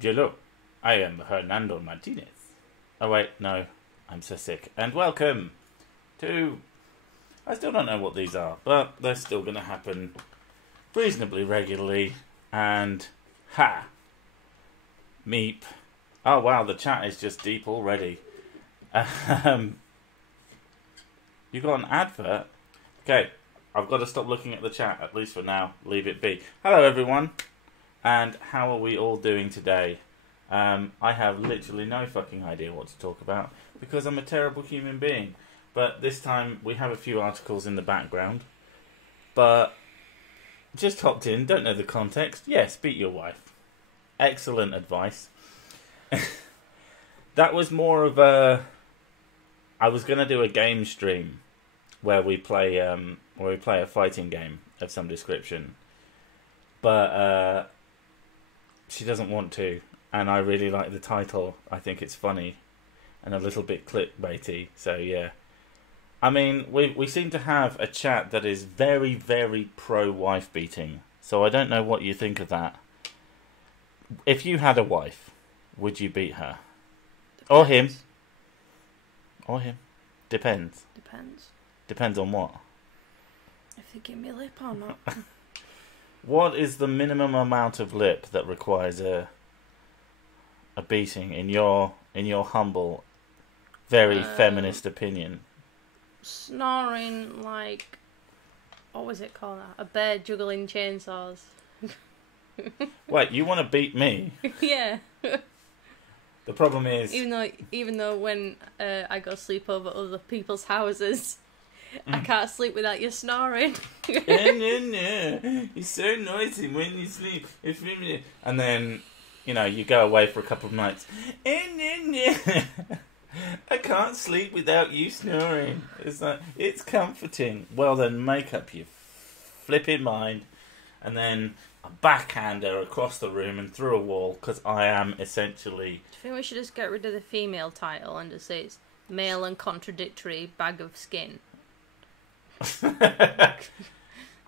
Hello, I am Hernando Martinez. Oh wait, no, I'm so sick. And welcome to... I still don't know what these are, but they're still going to happen reasonably regularly. And... Ha! Meep. Oh wow, the chat is just deep already. You got an advert? Okay, I've got to stop looking at the chat, at least for now. Leave it be. Hello everyone, and how are we all doing today? I have literally no fucking idea what to talk about, because I'm a terrible human being. But this time, we have a few articles in the background. But, just hopped in, don't know the context. Yes, beat your wife. Excellent advice. That was more of a... I was going to do a game stream where we play a fighting game of some description. But she doesn't want to, and I really like the title. I think it's funny and a little bit clickbaity, so yeah. I mean, we seem to have a chat that is very, very pro-wife beating, so I don't know what you think of that. If you had a wife, would you beat her? Depends. Or him? Or him? Depends. Depends. Depends on what? If they give me lip or not. What is the minimum amount of lip that requires a beating in your humble, very feminist opinion? Snoring like... What was it called? A bear juggling chainsaws. Wait, you want to beat me? Yeah. The problem is... Even though when I go sleep over other people's houses, I can't sleep without you snoring. No. You're so noisy when you sleep. And then, you go away for a couple of nights. I can't sleep without you snoring. It's comforting. Well, then make up your flipping mind. And then a backhander across the room and through a wall, because I am essentially... Do you think we should just get rid of the female title and just say it's male and contradictory bag of skin? I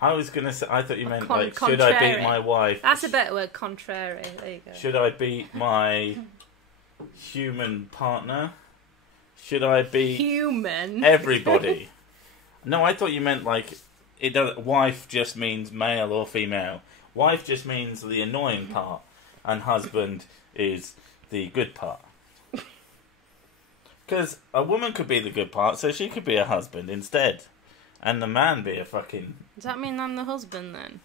was going to say, I thought you meant, Contrary. should I beat my wife? That's a better word, contrary. There you go. Should I beat my human partner? Should I beat... Human? Everybody? No, I thought you meant, wife just means male or female. Wife just means the annoying part, and husband is the good part. Because a woman could be the good part, so she could be a husband instead. And the man be a fucking... Does that mean I'm the husband then?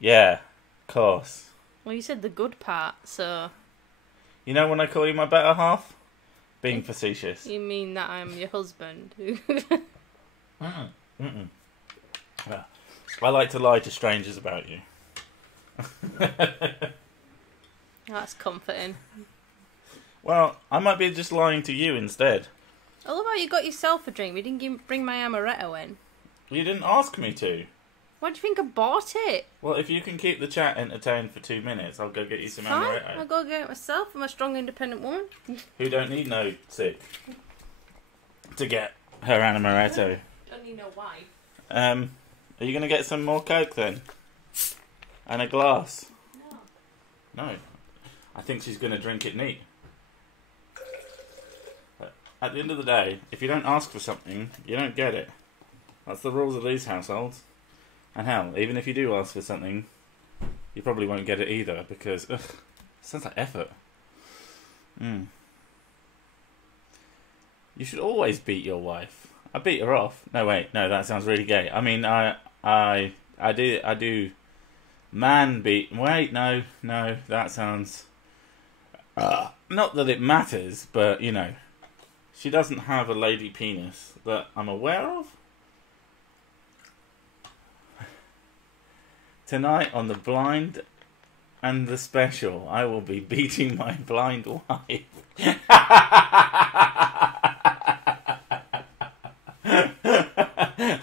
Yeah, of course. Well, you said the good part, so... You know when I call you my better half? Being facetious. You mean that I'm your husband? Yeah. I like to lie to strangers about you. That's comforting. Well, I might be just lying to you instead. I love how you got yourself a drink. We didn't bring my amaretto in. You didn't ask me to. Why do you think I bought it? Well, if you can keep the chat entertained for 2 minutes, I'll go get you some Fine, amaretto. I'll go get it myself. I'm a strong, independent woman. Who don't need no sick to get her amaretto. Don't need no wife. Are you going to get some more Coke then? And a glass? No. No. I think she's going to drink it neat. But at the end of the day, if you don't ask for something, you don't get it. That's the rules of these households. And hell, even if you do ask for something, you probably won't get it either, because, it sounds like effort. You should always beat your wife. I beat her off. No, wait, no, that sounds really gay. I mean, I do man beat... Wait, no, that sounds... not that it matters, but, she doesn't have a lady penis that I'm aware of. Tonight on The Blind and the Special, I will be beating my blind wife. I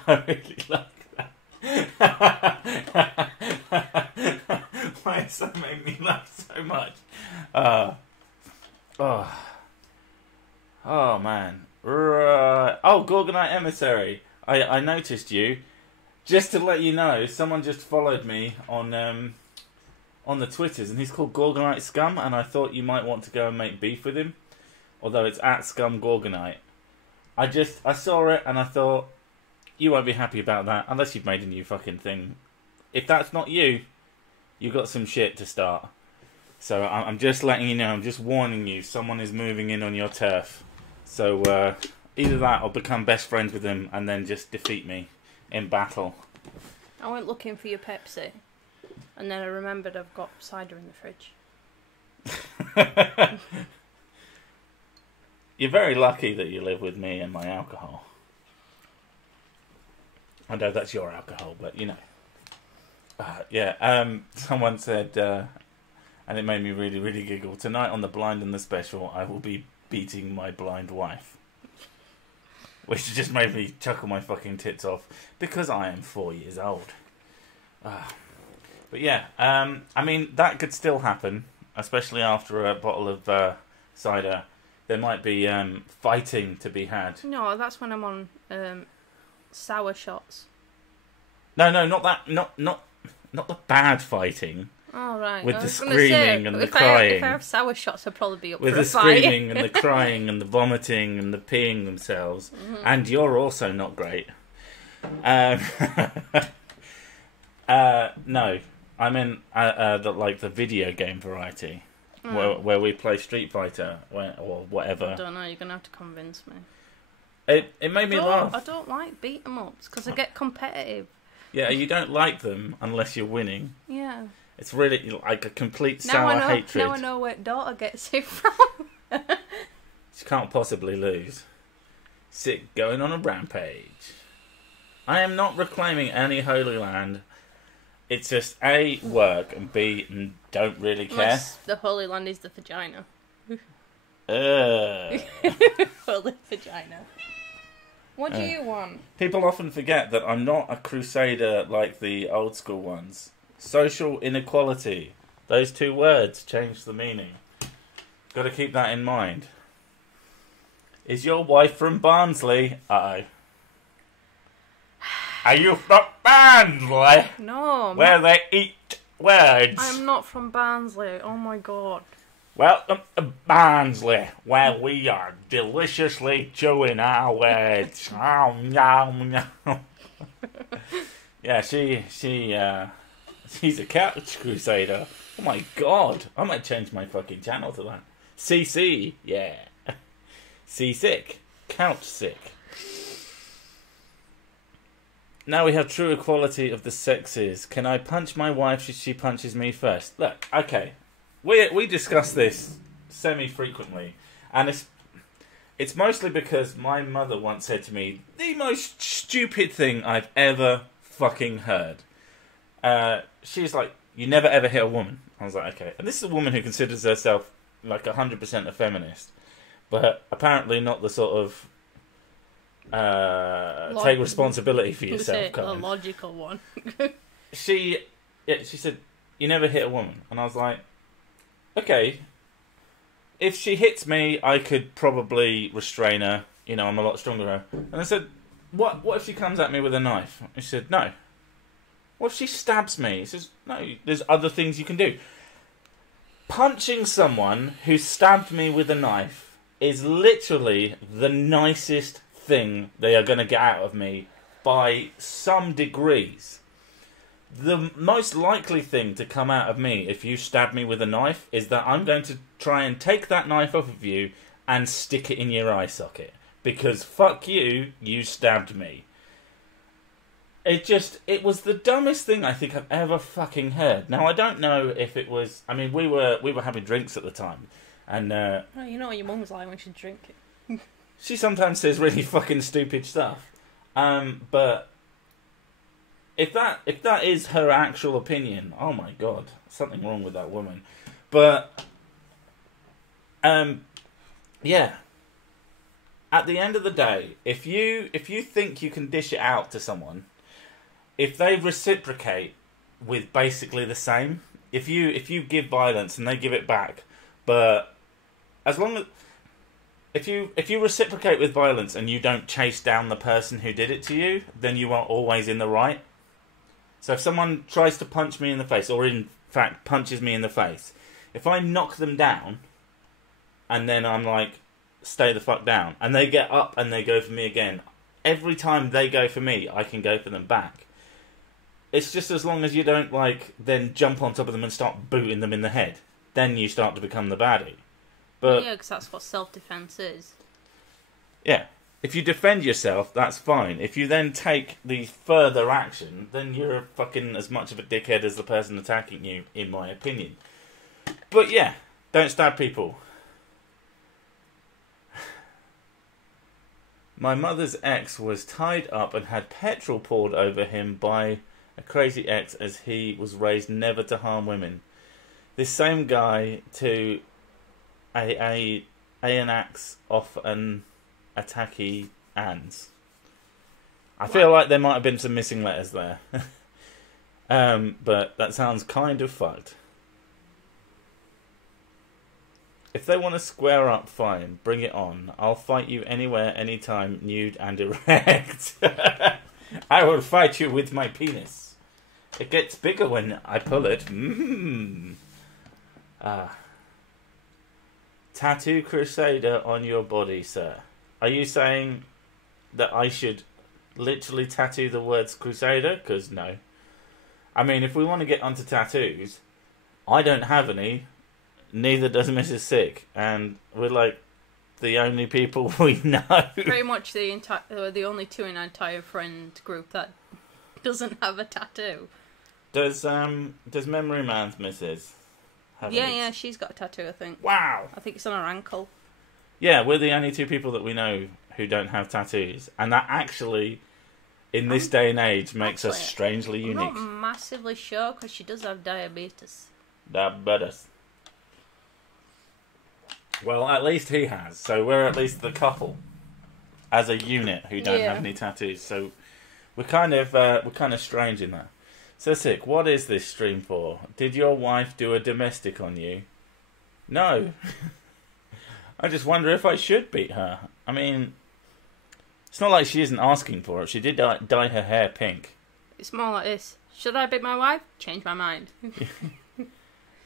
really like that. Why does that make me laugh so much? Oh man. Right. Oh, Gorgonite Emissary. I noticed you. Just to let you know, someone just followed me on on the Twitters, and he's called Gorgonite Scum, and I thought you might want to go and make beef with him, although it's at Scum Gorgonite. I saw it and I thought, you won't be happy about that unless you've made a new fucking thing. If that's not you, you've got some shit to start. So I'm just letting you know, I'm just warning you, someone is moving in on your turf. So either that or become best friends with them and then just defeat me in battle. I went looking for your Pepsi, and then I remembered I've got cider in the fridge. You're very lucky that you live with me and my alcohol. I know that's your alcohol, but you know. Someone said, and it made me really, really giggle, tonight on The Blind and the Special, I will be beating my blind wife. Which just made me chuckle my fucking tits off, because I am 4 years old. But yeah, I mean, that could still happen, especially after a bottle of cider. There might be fighting to be had. No, that's when I'm on sour shots. No, not that. Not the bad fighting. Oh, right. With the screaming and the crying. If I have sour shots, I'll probably be up with for a the fight. screaming and the crying and the vomiting and the peeing themselves. Mm-hmm. And you're also not great. No, I mean the video game variety. Where we play Street Fighter or whatever. I don't know, you're going to have to convince me. It made me laugh. I don't like beat-em-ups because I get competitive. Yeah, you don't like them unless you're winning. Yeah. It's really like a complete sour hatred. Now I know where daughter gets it from. She can't possibly lose. Sick going on a rampage. I am not reclaiming any Holy Land. It's just A, work, and B, don't really care. Unless the Holy Land is the vagina. Holy vagina. What do you want? People often forget that I'm not a crusader like the old school ones. Social inequality. Those two words change the meaning. Got to keep that in mind. Is your wife from Barnsley? Uh-oh. Are you from Barnsley? No. Where they eat words. I'm not from Barnsley. Oh my god. Welcome to Barnsley, where we are deliciously chewing our words. Yeah, she's a couch crusader. Oh my god, I might change my fucking channel to that. CC, yeah. Seasick, couch sick. Now we have true equality of the sexes. Can I punch my wife if she punches me first? Look, okay. We discuss this semi-frequently, and it's mostly because my mother once said to me, the most stupid thing I've ever fucking heard. She's like, you never ever hit a woman. I was like, okay. And this is a woman who considers herself like 100% a feminist, but apparently not the sort of take responsibility for yourself kind. A logical one. She said, you never hit a woman. And I was like, okay, if she hits me, I could probably restrain her. You know, I'm a lot stronger than her. And I said, what if she comes at me with a knife? And she said, no. What if she stabs me? He says, no, there's other things you can do. Punching someone who stabbed me with a knife is literally the nicest thing they are going to get out of me by some degrees. The most likely thing to come out of me if you stab me with a knife is that I'm going to try and take that knife off of you and stick it in your eye socket. Because fuck you, you stabbed me. It was the dumbest thing I think I've ever fucking heard. Now, I don't know if it was... I mean, we were having drinks at the time. And, oh, you know what your mum was like when she'd drink it. She sometimes says really fucking stupid stuff. But... If that is her actual opinion, oh my god, something wrong with that woman. But, yeah. At the end of the day, if you think you can dish it out to someone, if they reciprocate with basically the same, if you give violence and they give it back, but as long as if you reciprocate with violence and you don't chase down the person who did it to you, then you are always in the right. So if someone tries to punch me in the face, or in fact punches me in the face, if I knock them down, and then I'm like, stay the fuck down, and they get up and they go for me again, every time they go for me, I can go for them back. It's just as long as you don't, like, then jump on top of them and start booting them in the head. Then you start to become the baddie. But yeah, because that's what self-defense is. yeah, if you defend yourself, that's fine. If you then take the further action, then you're fucking as much of a dickhead as the person attacking you, in my opinion. But yeah, don't stab people. My mother's ex was tied up and had petrol poured over him by a crazy ex, as he was raised never to harm women. This same guy to an axe off an attacky ands. I feel like there might have been some missing letters there. But that sounds kind of fucked. If they want to square up, fine, bring it on. I'll fight you anywhere, anytime, nude and erect. I will fight you with my penis. It gets bigger when I pull it. Tattoo Crusader on your body, sir. Are you saying that I should literally tattoo the words Crusader? Because no. I mean, if we want to get onto tattoos, I don't have any. Neither does Mrs. Sick, and we're like the only people we know. Pretty much the only two in our entire friend group that doesn't have a tattoo. Does Memory Man's Mrs. have any? Yeah, she's got a tattoo, I think. Wow. I think it's on her ankle. Yeah, we're the only two people that we know who don't have tattoos, and that actually, in this day and age, makes us strangely unique. I'm not massively sure, because she does have diabetes. Diabetes. Well, at least he has, so we're at least the couple as a unit who don't have any tattoos. So we're kind of strange in that. So Sick, what is this stream for? Did your wife do a domestic on you? No. I just wonder if I should beat her. I mean, it's not like she isn't asking for it. She did dye her hair pink. It's more like this. Should I beat my wife? Change my mind.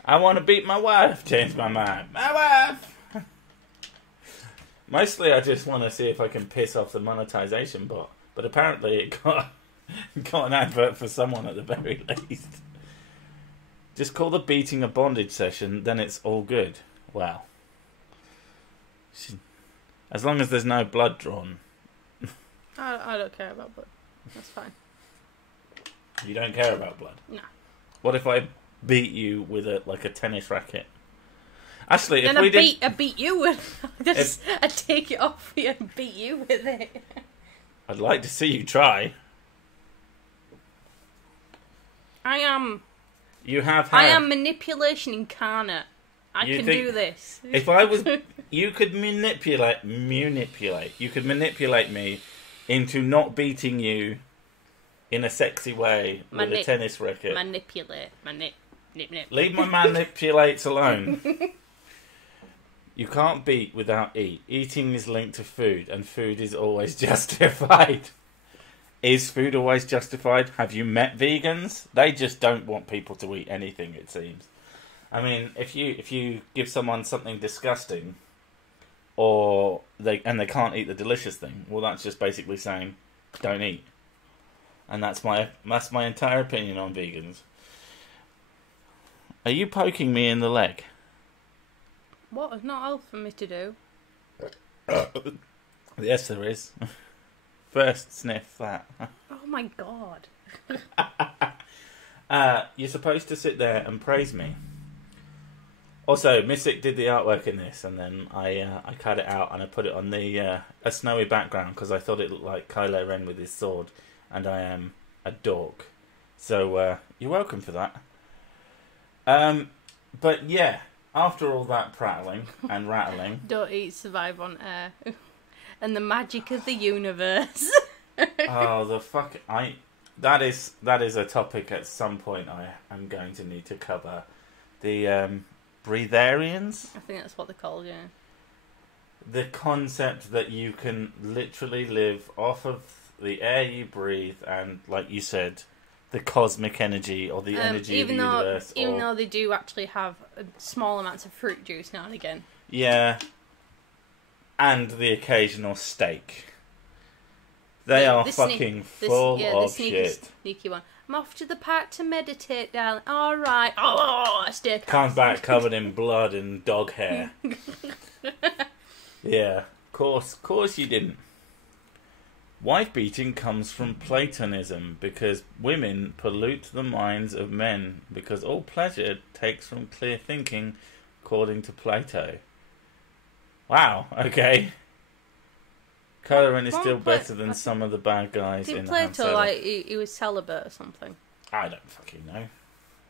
I want to beat my wife. Change my mind. My wife! Mostly I just want to see if I can piss off the monetization bot. But apparently it got an advert for someone at the very least. Just call the beating a bondage session, then it's all good. Wow. As long as there's no blood drawn. I don't care about blood. That's fine. You don't care about blood? No. What if I beat you with a tennis racket? Actually, then if we did... I beat you with... I take it off you and beat you with it. I'd like to see you try. I am... You have I am manipulation incarnate. I can do this. If I was... You could manipulate. You could manipulate me into not beating you in a sexy way with a tennis racket. Manipulate. Leave my manipulates alone. You can't beat without eat. Eating is linked to food, and food is always justified. Is food always justified? Have you met vegans? They just don't want people to eat anything, it seems. I mean, if you give someone something disgusting, or they can't eat the delicious thing, well, that's just basically saying, don't eat. And that's my entire opinion on vegans. Are you poking me in the leg? What? It's not all for me to do. Yes, there is. First, sniff that. Oh my god. You're supposed to sit there and praise me. Also, Mystic did the artwork in this, and then I cut it out and I put it on a snowy background because I thought it looked like Kylo Ren with his sword, and I am a dork. So you're welcome for that. But yeah, after all that prattling and rattling... Don't eat, survive on air. And the magic of the universe. Oh, the fuck... That is a topic at some point I am going to need to cover. The breatharians? I think that's what they're called, yeah. The concept that you can literally live off of the air you breathe and, like you said, the cosmic energy or the energy of the universe. Even though they do actually have small amounts of fruit juice now and again. Yeah. And the occasional steak. They are fucking full of shit. Sneaky one. I'm off to the park to meditate, darling. All right. Oh, steak. Comes back covered in blood and dog hair. Yeah, course you didn't. Wife beating comes from Platonism because women pollute the minds of men because all pleasure takes from clear thinking, according to Plato. Wow, okay. Colouring is still better than some of the bad guys in Plato, Hamlet. like, he was celibate or something? I don't fucking know.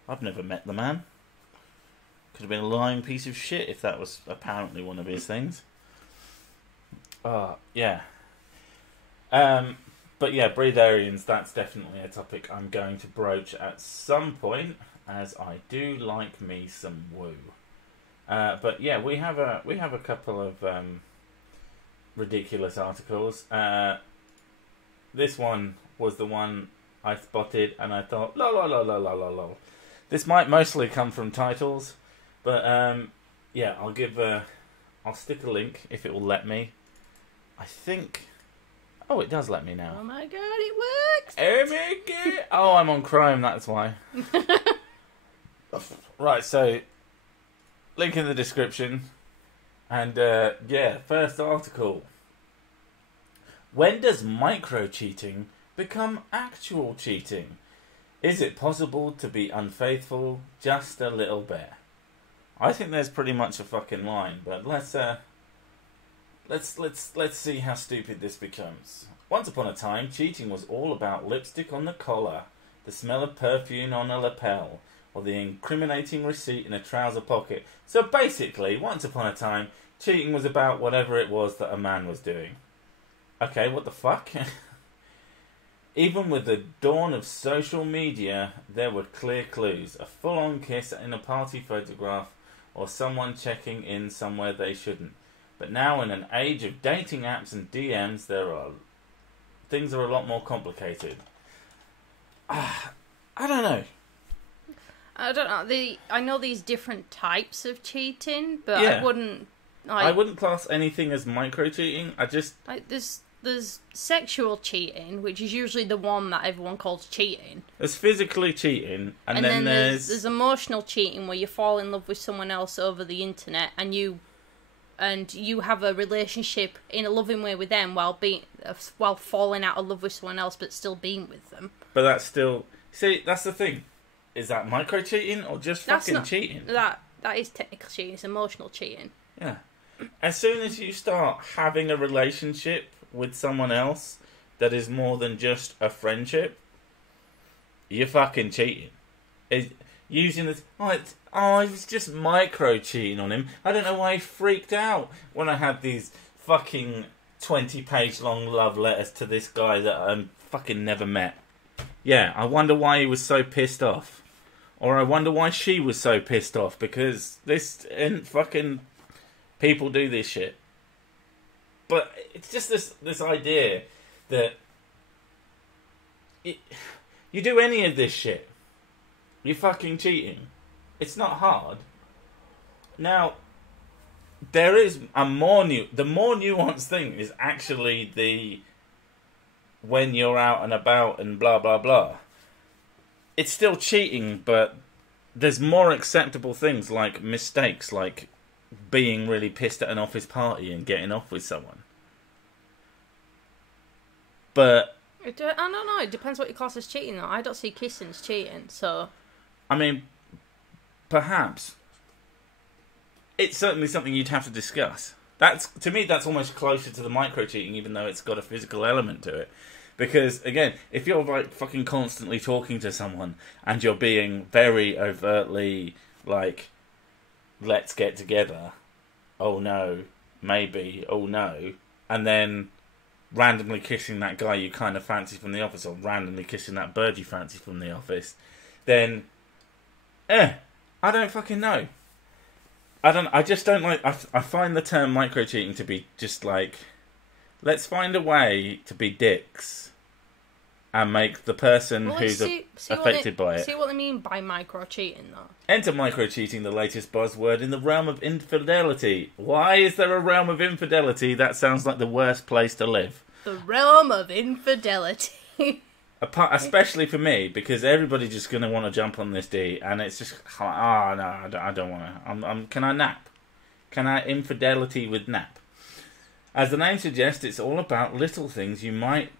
I've never met the man. Could have been a lying piece of shit if that was apparently one of his things. Yeah. But yeah, breatharians, that's definitely a topic I'm going to broach at some point, as I do like me some woo. But yeah, we have a couple of ridiculous articles. This one was the one I spotted, and I thought, lol. This might mostly come from titles, but yeah, I'll stick a link if it will let me. I think. Oh, it does let me now. Oh my god, it works! Oh my god! Oh, I'm on Chrome, that's why. Right, so link in the description. And yeah, first article. When does micro-cheating become actual cheating? Is it possible to be unfaithful just a little bit? I think there's pretty much a fucking line, but let's see how stupid this becomes. Once upon a time, cheating was all about lipstick on the collar, the smell of perfume on a lapel, or the incriminating receipt in a trouser pocket. So basically, once upon a time, cheating was about whatever it was that a man was doing. Okay, what the fuck? Even with the dawn of social media, there were clear clues. A full-on kiss in a party photograph, or someone checking in somewhere they shouldn't. But now, in an age of dating apps and DMs, things are a lot more complicated. I don't know. I don't know. I know these different types of cheating, but Yeah. I wouldn't. I wouldn't class anything as micro cheating. There's sexual cheating, which is usually the one that everyone calls cheating. There's physically cheating, and then there's emotional cheating, where you fall in love with someone else over the internet, and you have a relationship in a loving way with them while falling out of love with someone else, but still being with them. But that's still that's the thing. Is that micro cheating or just fucking cheating? That is technical cheating. It's emotional cheating. Yeah. As soon as you start having a relationship with someone else that is more than just a friendship, you're fucking cheating. Using this, I was just micro cheating on him. I don't know why he freaked out when I had these fucking 20-page long love letters to this guy that I fucking never met. Yeah, I wonder why he was so pissed off. Or I wonder why she was so pissed off, because this and fucking people do this shit. But it's just this idea that you do any of this shit, you're fucking cheating. It's not hard. Now, there is the more nuanced thing is actually when you're out and about and blah blah blah. It's still cheating, but there's more acceptable things like mistakes, like being really pissed at an office party and getting off with someone. But I don't know. It depends what you class as cheating, though. I don't see kissing as cheating, so. I mean, perhaps it's certainly something you'd have to discuss. To me, that's almost closer to the micro cheating, even though it's got a physical element to it. Because again, if you're like fucking constantly talking to someone and you're being very overtly like, let's get together, oh no, maybe, oh no, and then randomly kissing that guy you kind of fancy from the office, or randomly kissing that bird you fancy from the office, then, I don't fucking know. I just don't like, I find the term micro cheating to be just like, let's find a way to be dicks and make the person Well, who's see affected by it. See what they mean by micro-cheating, though. Enter micro-cheating, the latest buzzword in the realm of infidelity. Why is there a realm of infidelity? That sounds like the worst place to live. The realm of infidelity. Especially for me, because everybody's just going to want to jump on this D, and it's just, no, I don't want to. Can I nap? Can I infidelity with nap? As the name suggests, it's all about little things you might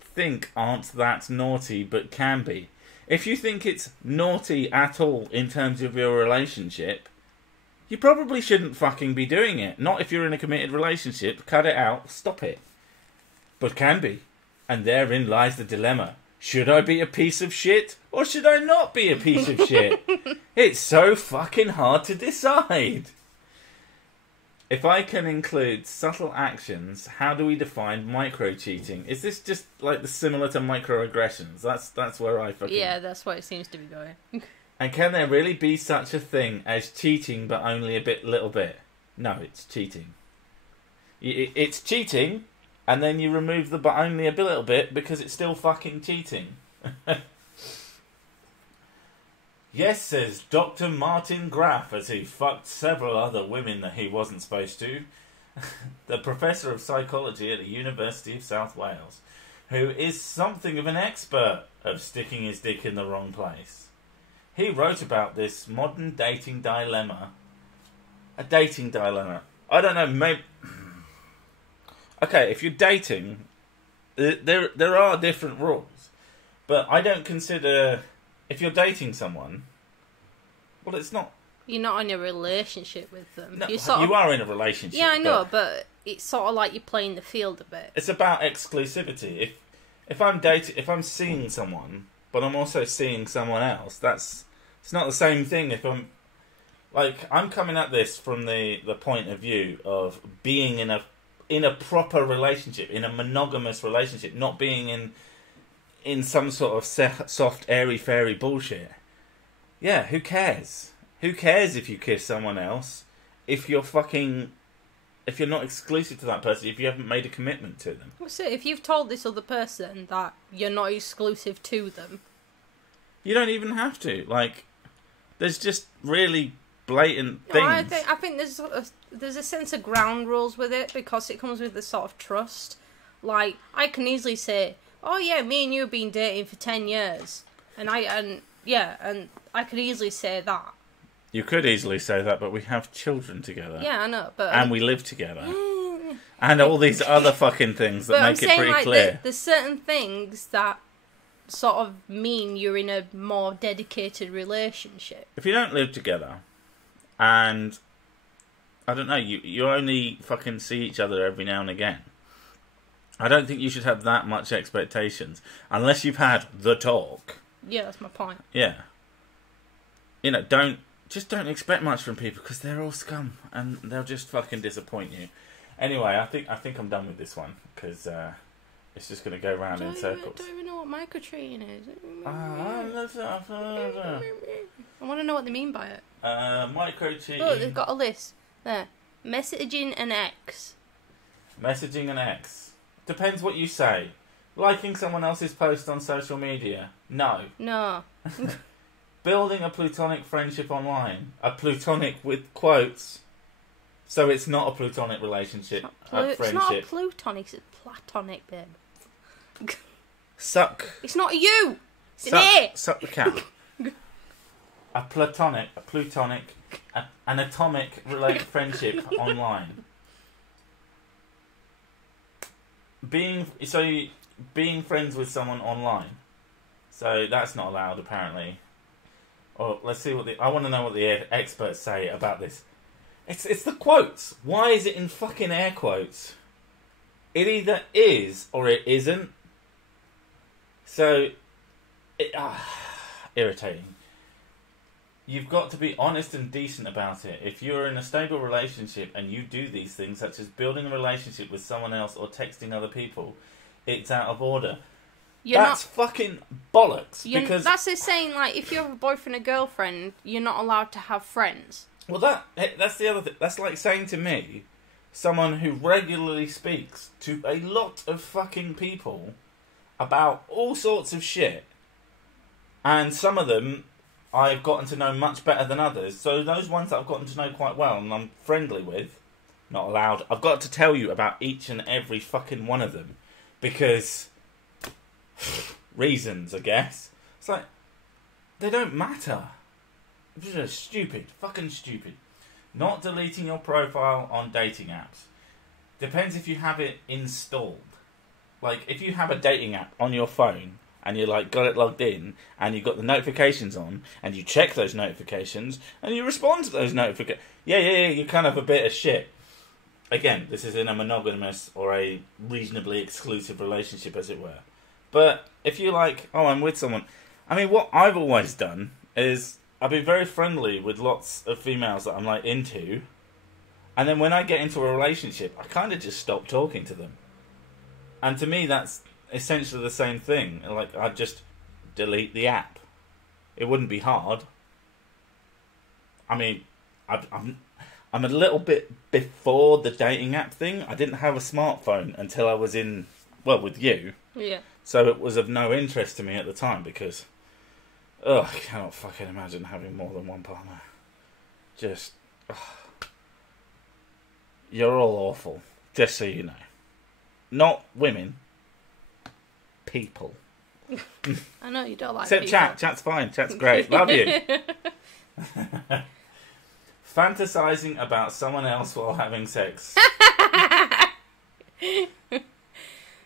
think aren't that naughty, but can be. If you think it's naughty at all in terms of your relationship, you probably shouldn't fucking be doing it. Not if you're in a committed relationship. Cut it out. Stop it. But can be. And therein lies the dilemma. Should I be a piece of shit? Or should I not be a piece of shit? It's so fucking hard to decide. If I can include subtle actions, how do we define micro-cheating? Is this just like similar to microaggressions? That's where I fucking... Yeah, that's where it seems to be going. And can there really be such a thing as cheating but only a little bit? No, it's cheating. It's cheating, and then you remove the but only a little bit because it's still fucking cheating. Yes, says Dr. Martin Graff as he fucked several other women that he wasn't supposed to. The professor of psychology at the University of South Wales, who is something of an expert of sticking his dick in the wrong place. He wrote about this modern dating dilemma. A dating dilemma. I don't know, maybe... Okay, if you're dating, there are different rules. But I don't consider... If you're dating someone, well, it's not... You're not in a relationship with them. No, you are in a relationship. Yeah, I know, but it's sort of like you're playing the field a bit. It's about exclusivity. If I'm dating, if I'm seeing someone, but I'm also seeing someone else, it's not the same thing. If I'm coming at this from the point of view of being in a proper relationship, in a monogamous relationship, not being in some sort of soft, airy-fairy bullshit. Yeah, who cares? Who cares if you kiss someone else? If you're not exclusive to that person, if you haven't made a commitment to them. Well, so if you've told this other person that you're not exclusive to them... You don't even have to. Like, there's just really blatant things. I think there's a sense of ground rules with it, because it comes with a sort of trust. Like, I can easily say... Oh yeah, me and you have been dating for 10 years. And I could easily say that. You could easily say that, but we have children together. Yeah, I know, but... And we live together. And all these other fucking things that make it pretty clear. There's certain things that sort of mean you're in a more dedicated relationship. If you don't live together, and... I don't know, you only fucking see each other every now and again. I don't think you should have that much expectations. Unless you've had the talk. Yeah, that's my point. Yeah. You know, don't expect much from people, because they're all scum. And they'll just fucking disappoint you. Anyway, I think I'm done with this one. Because it's just going to go round in circles. I don't even know what micro-treating is. I want to know what they mean by it. Micro-cheating. Look, they've got a list. There. Messaging an ex. Messaging an ex. Depends what you say. Liking someone else's post on social media? No. No. Building a platonic friendship online? A platonic with quotes. So it's not a platonic relationship. Friendship. It's not a plutonic, it's platonic, babe. Suck. It's not you! It's an A! Suck the cap. A plutonic, an atomic related friendship online. Being friends with someone online, so that's not allowed apparently. Or let's see I want to know what the experts say about this. It's the quotes. Why is it in fucking air quotes? It either is or it isn't. So, irritating. You've got to be honest and decent about it. If you're in a stable relationship and you do these things, such as building a relationship with someone else or texting other people, it's out of order. That's fucking bollocks. Because that's it saying, like, if you have a boyfriend or girlfriend, you're not allowed to have friends. Well, that's the other thing. That's like saying to me, someone who regularly speaks to a lot of fucking people, about all sorts of shit. And some of them I've gotten to know much better than others. So those ones that I've gotten to know quite well and I'm friendly with, not allowed, I've got to tell you about each and every fucking one of them. Because reasons, I guess. It's like, they don't matter. It's just stupid. Fucking stupid. Not deleting your profile on dating apps. Depends if you have it installed. Like, if you have a dating app on your phone and you like got it logged in and you've got the notifications on and you check those notifications and you respond to those notifications, yeah, you're kind of a bit of shit. Again, this is in a monogamous or a reasonably exclusive relationship, as it were. But if you're like, oh, I'm with someone... I mean, what I've always done is I've been very friendly with lots of females that I'm, like, into. And then when I get into a relationship, I kind of just stop talking to them. And to me, that's essentially the same thing. Like, I'd just delete the app. It wouldn't be hard. I mean, I'm a little bit before the dating app thing. I didn't have a smartphone until I was in, well, with you. Yeah. So it was of no interest to me at the time because, I cannot fucking imagine having more than one partner. Just, you're all awful, just so you know. Not women, people. I know you don't like Except people. chat's fine, chat's great, love you. Fantasizing about someone else while having sex.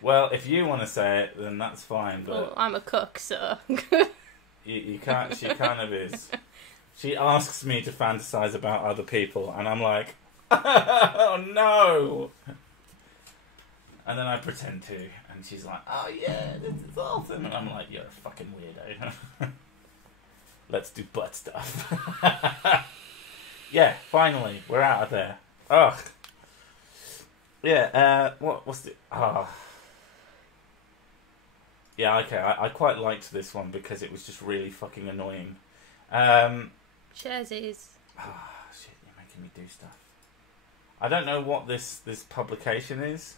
Well, if you want to say it, then that's fine. But well, I'm a cook, so... you can't. She kind of is. She asks me to fantasize about other people, and I'm like, oh no! And then I pretend to, and she's like, oh yeah, this is awesome. And I'm like, you're a fucking weirdo. Let's do butt stuff. Yeah, finally, we're out of there. Ugh. Yeah, what's the... Yeah, okay, I quite liked this one because it was just really fucking annoying. Cheers. Shit, you're making me do stuff. I don't know what this publication is.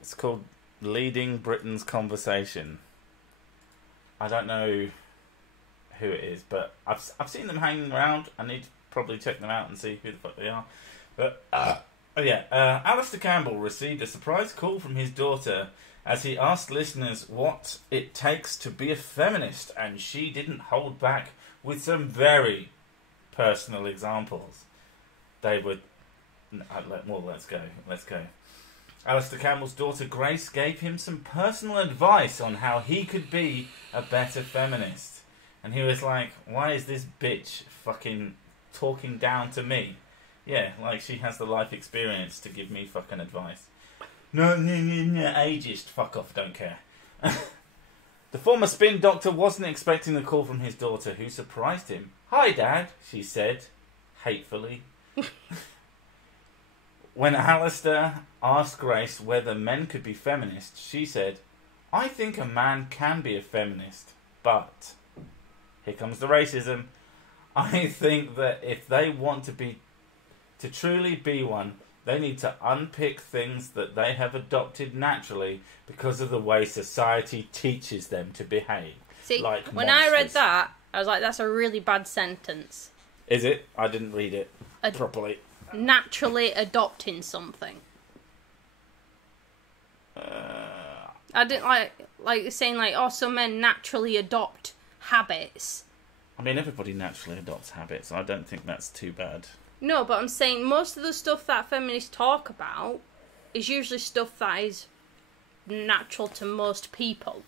It's called Leading Britain's Conversation. I don't know who it is, but I've seen them hanging around. I need to probably check them out and see who the fuck they are. But, Alistair Campbell received a surprise call from his daughter as he asked listeners what it takes to be a feminist, and she didn't hold back with some very personal examples. They would... Well, let's go. Alistair Campbell's daughter Grace gave him some personal advice on how he could be a better feminist. And he was like, why is this bitch fucking talking down to me? Yeah, like she has the life experience to give me fucking advice. No, ageist. Fuck off, don't care. The former spin doctor wasn't expecting the call from his daughter, who surprised him. Hi, Dad, she said, hatefully. When Alistair asked Grace whether men could be feminists, she said, I think a man can be a feminist, but... Here comes the racism. I think that if they want to truly be one, they need to unpick things that they have adopted naturally because of the way society teaches them to behave. See, like when monsters. I read that, I was like, that's a really bad sentence. Is it? I didn't read it properly. Naturally adopting something. I didn't like saying like, oh, some men naturally adopt habits. I mean, everybody naturally adopts habits. I don't think that's too bad. No, but I'm saying most of the stuff that feminists talk about is usually stuff that is natural to most people.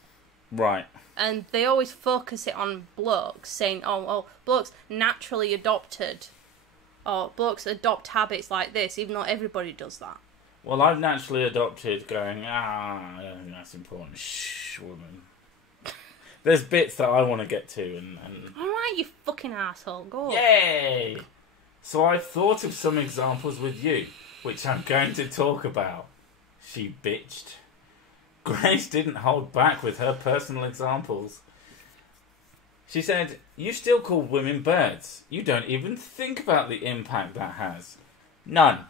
Right. And they always focus it on blokes, saying, oh, blokes naturally adopted, or blokes adopt habits like this, even though everybody does that. Well, I've naturally adopted going, I don't think that's important. Shh, woman. There's bits that I want to get to, and... Alright, you fucking asshole, go. Yay! So I've thought of some examples with you, which I'm going to talk about. She bitched. Grace didn't hold back with her personal examples. She said, you still call women birds. You don't even think about the impact that has. None.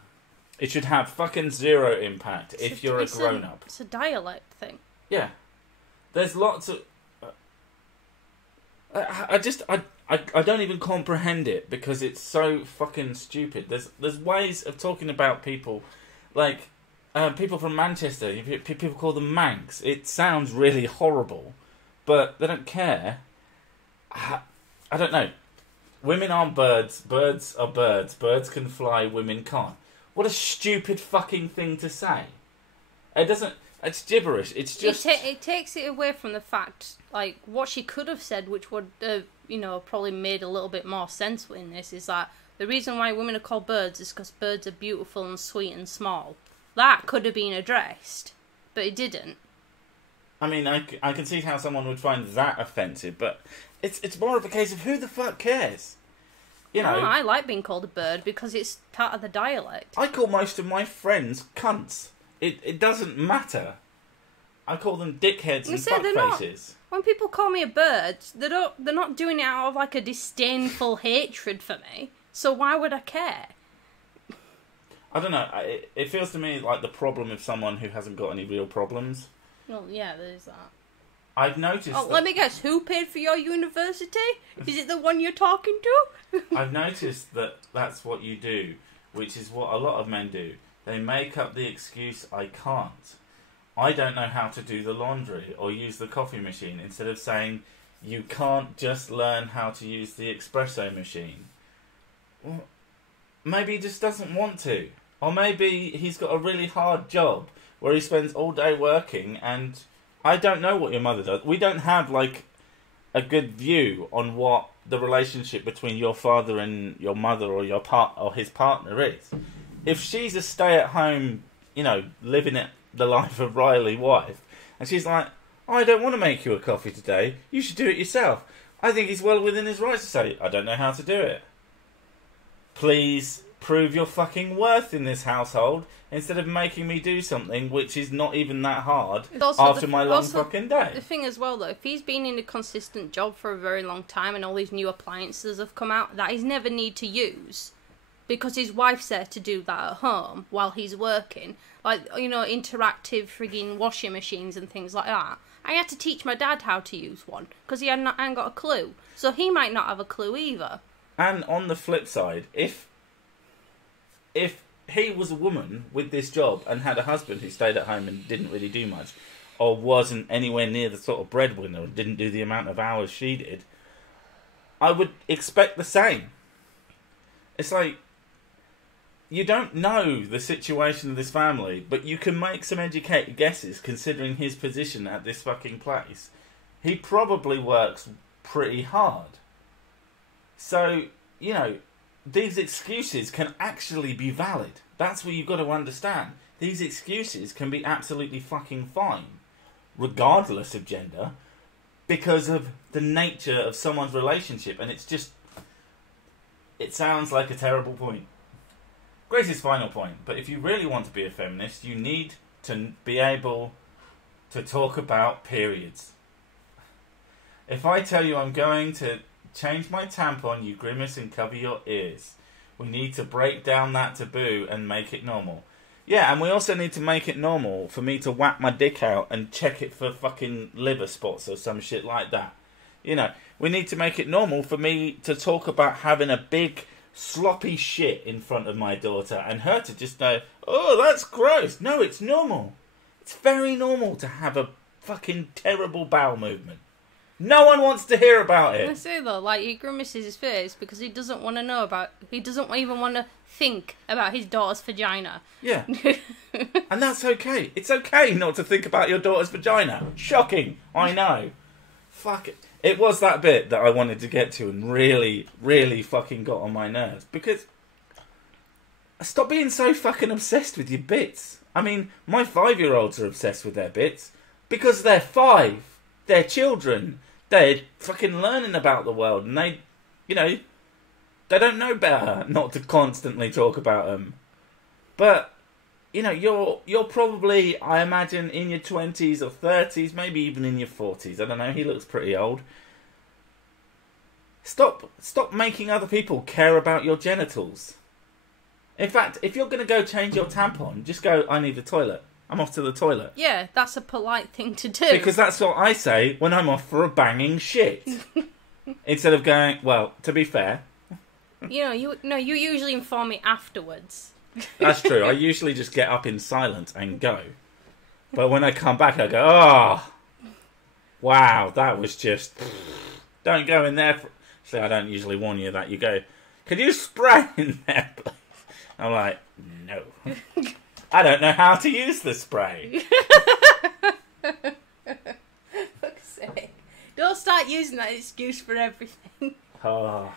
It should have fucking zero impact if you're a grown-up. It's a dialect thing. Yeah. There's lots of... I don't even comprehend it because it's so fucking stupid. There's ways of talking about people, like people from Manchester. People call them Manx. It sounds really horrible, but they don't care. I don't know. Women aren't birds. Birds are birds. Birds can fly. Women can't. What a stupid fucking thing to say. It doesn't... It's gibberish. It's just... It takes it away from the fact, like, what she could have said, which would, probably made a little bit more sense in this, is that the reason why women are called birds is because birds are beautiful and sweet and small. That could have been addressed, but it didn't. I mean, I can see how someone would find that offensive, but it's more of a case of who the fuck cares? You know, I like being called a bird because it's part of the dialect. I call most of my friends cunts. It doesn't matter. I call them dickheads and fuckfaces. When people call me a bird, they're not doing it out of like a disdainful hatred for me. So why would I care? I don't know. It feels to me like the problem of someone who hasn't got any real problems. Well, yeah, there's that. I've noticed. Oh, let me guess. Who paid for your university? Is it the one you're talking to? I've noticed that that's what you do, which is what a lot of men do. They make up the excuse, I can't. I don't know how to do the laundry or use the coffee machine, instead of saying, you can't just learn how to use the espresso machine. Well, maybe he just doesn't want to. Or maybe he's got a really hard job where he spends all day working, and I don't know what your mother does. We don't have, like, a good view on what the relationship between your father and your mother or or his partner is. If she's a stay-at-home, living the life of Riley wife, and she's like, I don't want to make you a coffee today, you should do it yourself. I think he's well within his rights to say, I don't know how to do it. Please prove your fucking worth in this household, instead of making me do something which is not even that hard after my long fucking day. The thing as well, though, if he's been in a consistent job for a very long time and all these new appliances have come out that he's never need to use, because his wife's there to do that at home while he's working. Like, interactive frigging washing machines and things like that. I had to teach my dad how to use one, because he hadn't got a clue. So he might not have a clue either. And on the flip side, if he was a woman with this job and had a husband who stayed at home and didn't really do much, or wasn't anywhere near the sort of breadwinner, or didn't do the amount of hours she did, I would expect the same. It's like, you don't know the situation of this family, but you can make some educated guesses considering his position at this fucking place. He probably works pretty hard. So, these excuses can actually be valid. That's what you've got to understand. These excuses can be absolutely fucking fine, regardless of gender, because of the nature of someone's relationship. And it sounds like a terrible point. Grace's final point, but if you really want to be a feminist, you need to be able to talk about periods. If I tell you I'm going to change my tampon, you grimace and cover your ears. We need to break down that taboo and make it normal. Yeah, and we also need to make it normal for me to whack my dick out and check it for fucking liver spots or some shit like that. We need to make it normal for me to talk about having a big sloppy shit in front of my daughter and her to just go, oh, that's gross. No, it's normal. It's very normal to have a fucking terrible bowel movement. No one wants to hear about it. I say though, like, he grimaces his face because he doesn't want to know about, he doesn't even want to think about his daughter's vagina. Yeah. And that's okay. It's okay not to think about your daughter's vagina. Shocking. I know. Fuck it. It was that bit that I wanted to get to and really, really fucking got on my nerves. Because stop being so fucking obsessed with your bits. I mean, my 5-year-olds are obsessed with their bits because they're 5. They're children. They're fucking learning about the world, and they don't know better not to constantly talk about them. But you're probably, I imagine, in your 20s or 30s, maybe even in your 40s. I don't know. He looks pretty old. Stop making other people care about your genitals. In fact, if you're going to go change your tampon, just go, I need the toilet. I'm off to the toilet. Yeah, that's a polite thing to do. Because that's what I say when I'm off for a banging shit. Instead of going, well, to be fair. You usually inform me afterwards. That's true. I usually just get up in silence and go. But when I come back, I go, oh, wow, that was just... Don't go in there. See, I don't usually warn you that. You go, could you spray in there, please? I'm like, no. I don't know how to use the spray. Fuck's sake. Don't start using that excuse for everything. Oh.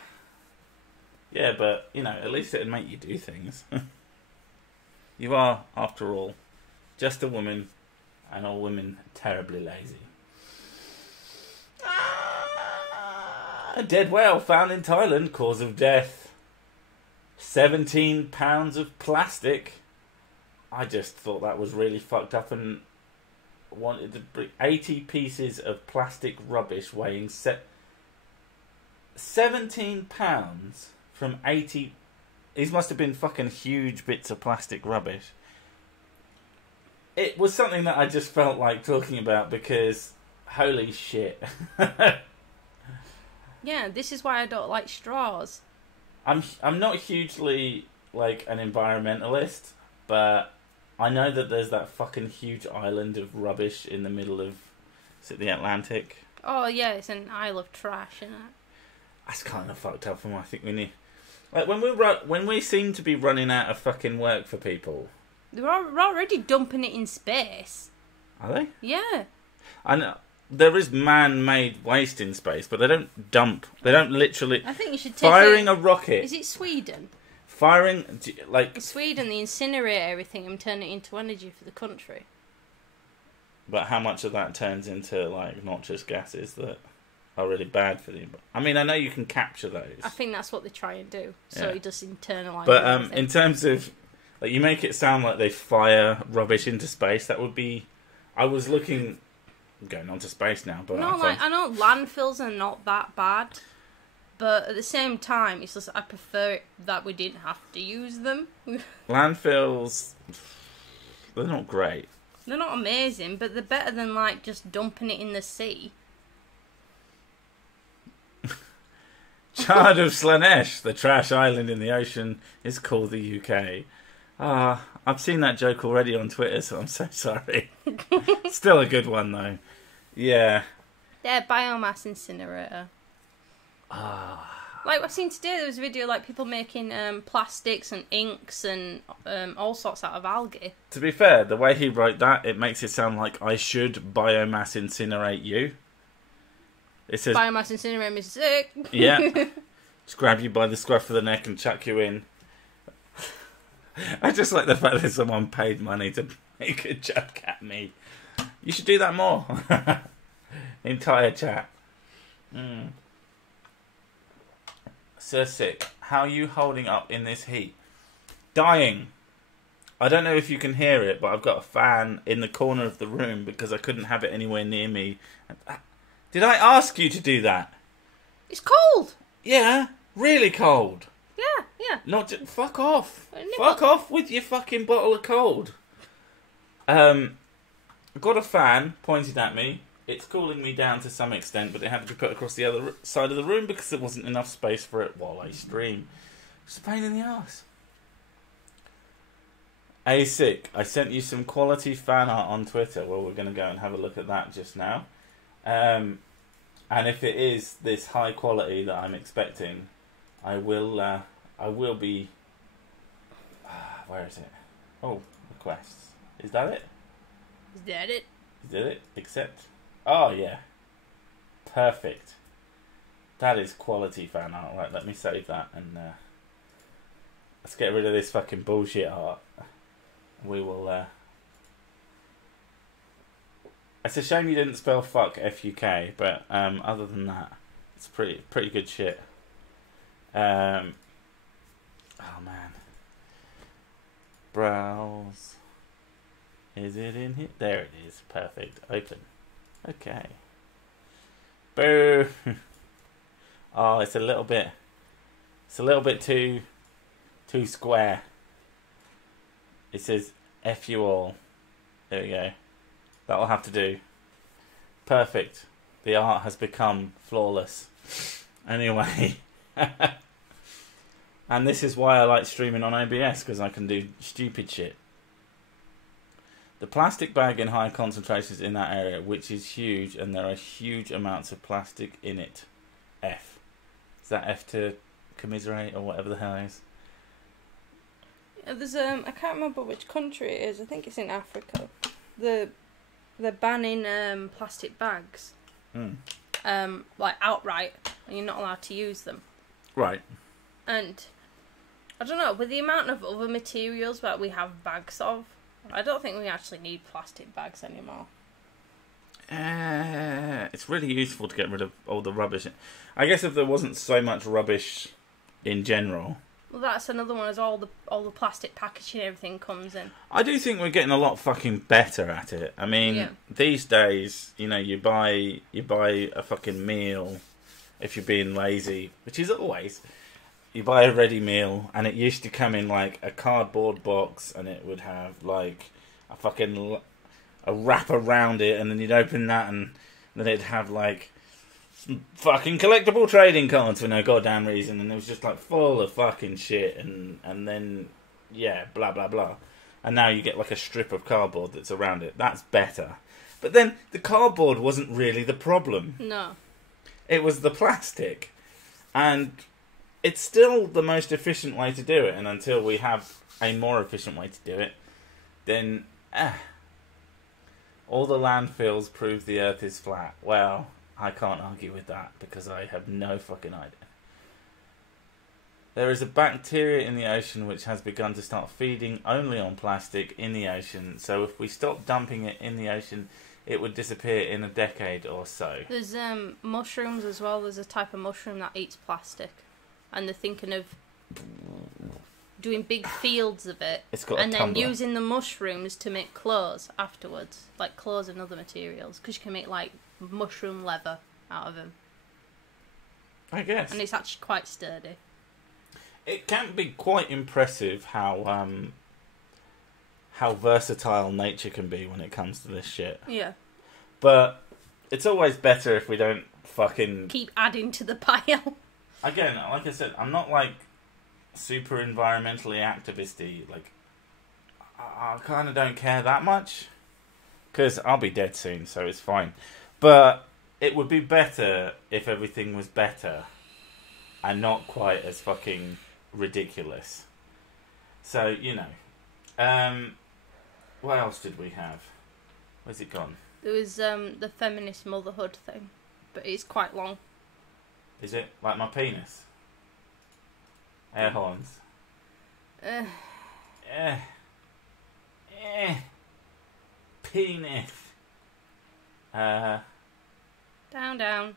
Yeah, but, at least it'd make you do things. You are, after all, just a woman, and all women terribly lazy. A dead whale found in Thailand, cause of death. 17 pounds of plastic. I just thought that was really fucked up and wanted to bring 80 pieces of plastic rubbish weighing 17 pounds from 80. These must have been fucking huge bits of plastic rubbish. It was something that I just felt like talking about because holy shit. Yeah, this is why I don't like straws. I'm not hugely like an environmentalist, but I know that there's that fucking huge island of rubbish in the middle of, is it the Atlantic? Oh yeah, it's an Isle of trash, isn't it? That's kind of fucked up. And I think we need, like, when we seem to be running out of fucking work for people. They're already dumping it in space. Are they? Yeah. I know. There is man-made waste in space, but they don't dump. They don't literally. I think you should take firing a rocket. Is it Sweden? Firing, like... In Sweden, they incinerate everything and turn it into energy for the country. But how much of that turns into, like, noxious gases that are really bad for the... I mean, I know you can capture those. I think that's what they try and do. So Yeah. it just internalise But everything. in terms of... Like, you make it sound like they fire rubbish into space. That would be... I was looking... I'm going on to space now, but... I know landfills are not that bad. But at the same time, it's just I prefer that we didn't have to use them. Landfills... They're not great. They're not amazing, but they're better than, like, just dumping it in the sea. Shard of Slanesh, the trash island in the ocean, is called the UK. I've seen that joke already on Twitter, so I'm so sorry. Still a good one, though. Yeah. Yeah, biomass incinerator. Like, I've seen today, there was a video, like, people making plastics and inks and all sorts out of algae. To be fair, the way he wrote that, it makes it sound like I should biomass incinerate you. It says... Biomass incinerator is sick. Yeah. Just grab you by the scruff of the neck and chuck you in. I just like the fact that someone paid money to make a joke at me. You should do that more. Entire chat. Sir Sick, how are you holding up in this heat? Dying. I don't know if you can hear it, but I've got a fan in the corner of the room because I couldn't have it anywhere near me. Did I ask you to do that? It's cold. Yeah, really cold. Yeah. Not just, fuck off. Fuck off with your fucking bottle of cold. I got a fan pointed at me. It's cooling me down to some extent, but it had to be put across the other side of the room because there wasn't enough space for it while I stream. It's a pain in the ass. Hey, Sick, I sent you some quality fan art on Twitter. Well, we're going to go and have a look at that just now. And if it is this high quality that I'm expecting, I will be... where is it? Oh, requests. Is that it? Is that it? Is that it? Accept. Oh, yeah. Perfect. That is quality fan art. Right, let me save that and let's get rid of this fucking bullshit art. We will... It's a shame you didn't spell fuck F-U-K, but other than that, it's pretty good shit. Oh, man. Browse. Is it in here? There it is. Perfect. Open. Okay. Boo! Oh, it's a little bit too square. It says F you all. There we go. That'll have to do. Perfect. The art has become flawless. Anyway. And this is why I like streaming on OBS, because I can do stupid shit. The plastic bag in high concentrations in that area, which is huge, and there are huge amounts of plastic in it. F. Is that F to commiserate or whatever the hell it is? There's I can't remember which country it is. I think it's in Africa. They're banning plastic bags. Like outright, and you're not allowed to use them. Right. And I don't know, with the amount of other materials that we have bags of, I don't think we actually need plastic bags anymore. It's really useful to get rid of all the rubbish. I guess if there wasn't so much rubbish in general. Well, that's another one, as all the plastic packaging and everything comes in. I do think we're getting a lot fucking better at it. I mean, these days, you know, you buy a fucking meal if you're being lazy, which is always. You buy a ready meal, and it used to come in like a cardboard box, and it would have like a wrap around it, and then you'd open that, and then it'd have like some fucking collectible trading cards for no goddamn reason, and it was just like full of fucking shit, and then blah blah blah, and now you get like a strip of cardboard that's around it. That's better, but then the cardboard wasn't really the problem. No, it was the plastic, and it's still the most efficient way to do it, and until we have a more efficient way to do it, then all the landfills prove the earth is flat. Well, I can't argue with that, because I have no fucking idea. There is a bacteria in the ocean which has begun to start feeding only on plastic in the ocean, so if we stop dumping it in the ocean, it would disappear in a decade or so. There's mushrooms as well. There's a type of mushroom that eats plastic, and they're thinking of doing big fields of it, and then using the mushrooms to make clothes afterwards, like clothes and other materials, because you can make like mushroom leather out of them. I guess. And it's actually quite sturdy. It can be quite impressive how versatile nature can be when it comes to this shit. Yeah. But it's always better if we don't fucking keep adding to the pile. Again, like I said, I'm not like super environmentally activisty. Like, I kind of don't care that much, because I'll be dead soon, so it's fine. But it would be better if everything was better and not quite as fucking ridiculous. So, you know. What else did we have? Where's it gone? There was the feminist motherhood thing, but it's quite long. Is it like my penis? Air horns. Penis. Down, down.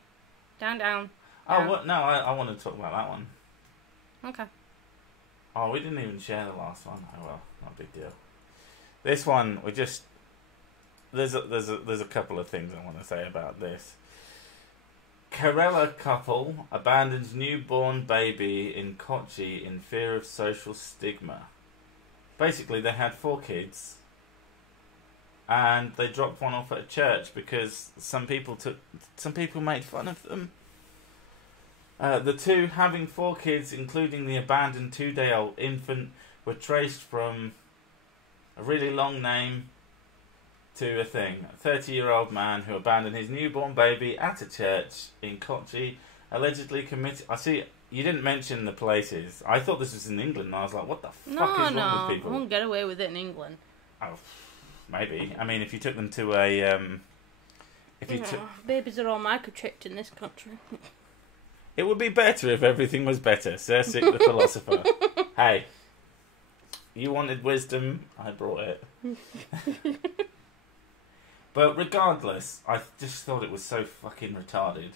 Down, down. Oh, what? No, I want to talk about that one. Okay. Oh, we didn't even share the last one. Oh well, not a big deal. This one, we just there's a couple of things I want to say about this. Kerala couple abandons newborn baby in Kochi in fear of social stigma. Basically, they had 4 kids, and they dropped one off at a church because some people made fun of them. The 2 having 4 kids, including the abandoned 2-day-old infant, were traced from a really long name to a thing. A 30-year-old man who abandoned his newborn baby at a church in Kochi allegedly committed... I see, you didn't mention the places. I thought this was in England, and I was like, what the fuck is wrong with people? I won't get away with it in England. Oh, maybe. I mean, if you took them to a... babies are all microchipped in this country. It would be better if everything was better. Sir Sick the philosopher. Hey, you wanted wisdom, I brought it. But regardless, I just thought it was so fucking retarded.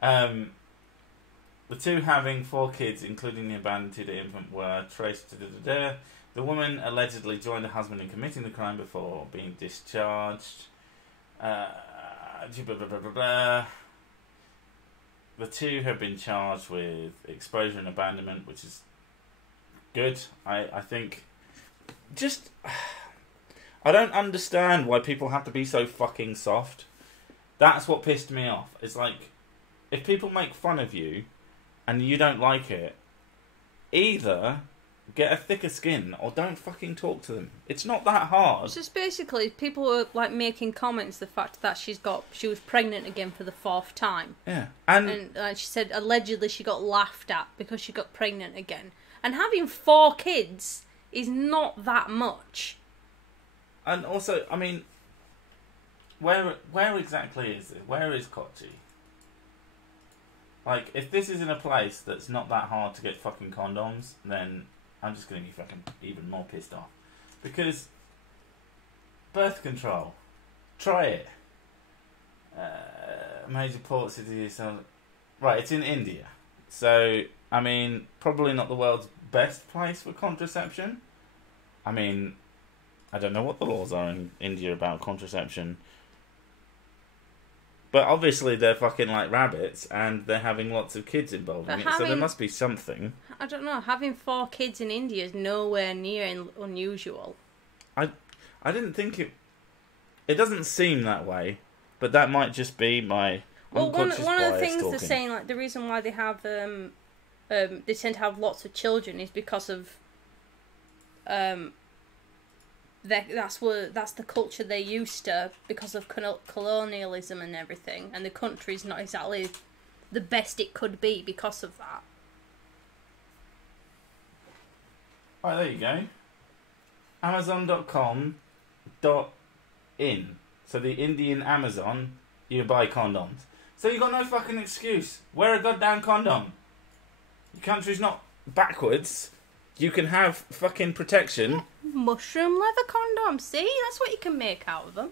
The 2 having 4 kids, including the abandoned 2-day infant, were traced to the woman allegedly joined her husband in committing the crime before being discharged. The 2 have been charged with exposure and abandonment, which is good. I think just... I don't understand why people have to be so fucking soft. That's what pissed me off. It's like, if people make fun of you and you don't like it, either get a thicker skin or don't fucking talk to them. It's not that hard. It's just basically people were like making comments the fact that she was pregnant again for the 4th time. Yeah. And she said allegedly she got laughed at because she got pregnant again. And having 4 kids is not that much. And also, I mean, where exactly is it? Where is Kochi? Like, if this is in a place that's not that hard to get fucking condoms, then I'm just going to be fucking even more pissed off. Because birth control, try it. Major port city, so right, it's in India. So, I mean, probably not the world's best place for contraception. I mean, I don't know what the laws are in India about contraception. But obviously they're fucking like rabbits and they're having lots of kids involved in it, so there must be something. I don't know, having 4 kids in India is nowhere near unusual. I didn't think it... It doesn't seem that way, but that might just be my unconscious bias. One of the things they're saying, like the reason why they have they tend to have lots of children is because of that's the culture they're used to because of colonialism and everything, and the country's not exactly the best it could be because of that. Right, there you go. Amazon.com.in. So the Indian Amazon, you buy condoms. So you got no fucking excuse. Wear a goddamn condom. Your country's not backwards. You can have fucking protection. Mushroom leather condoms. See, that's what you can make out of them.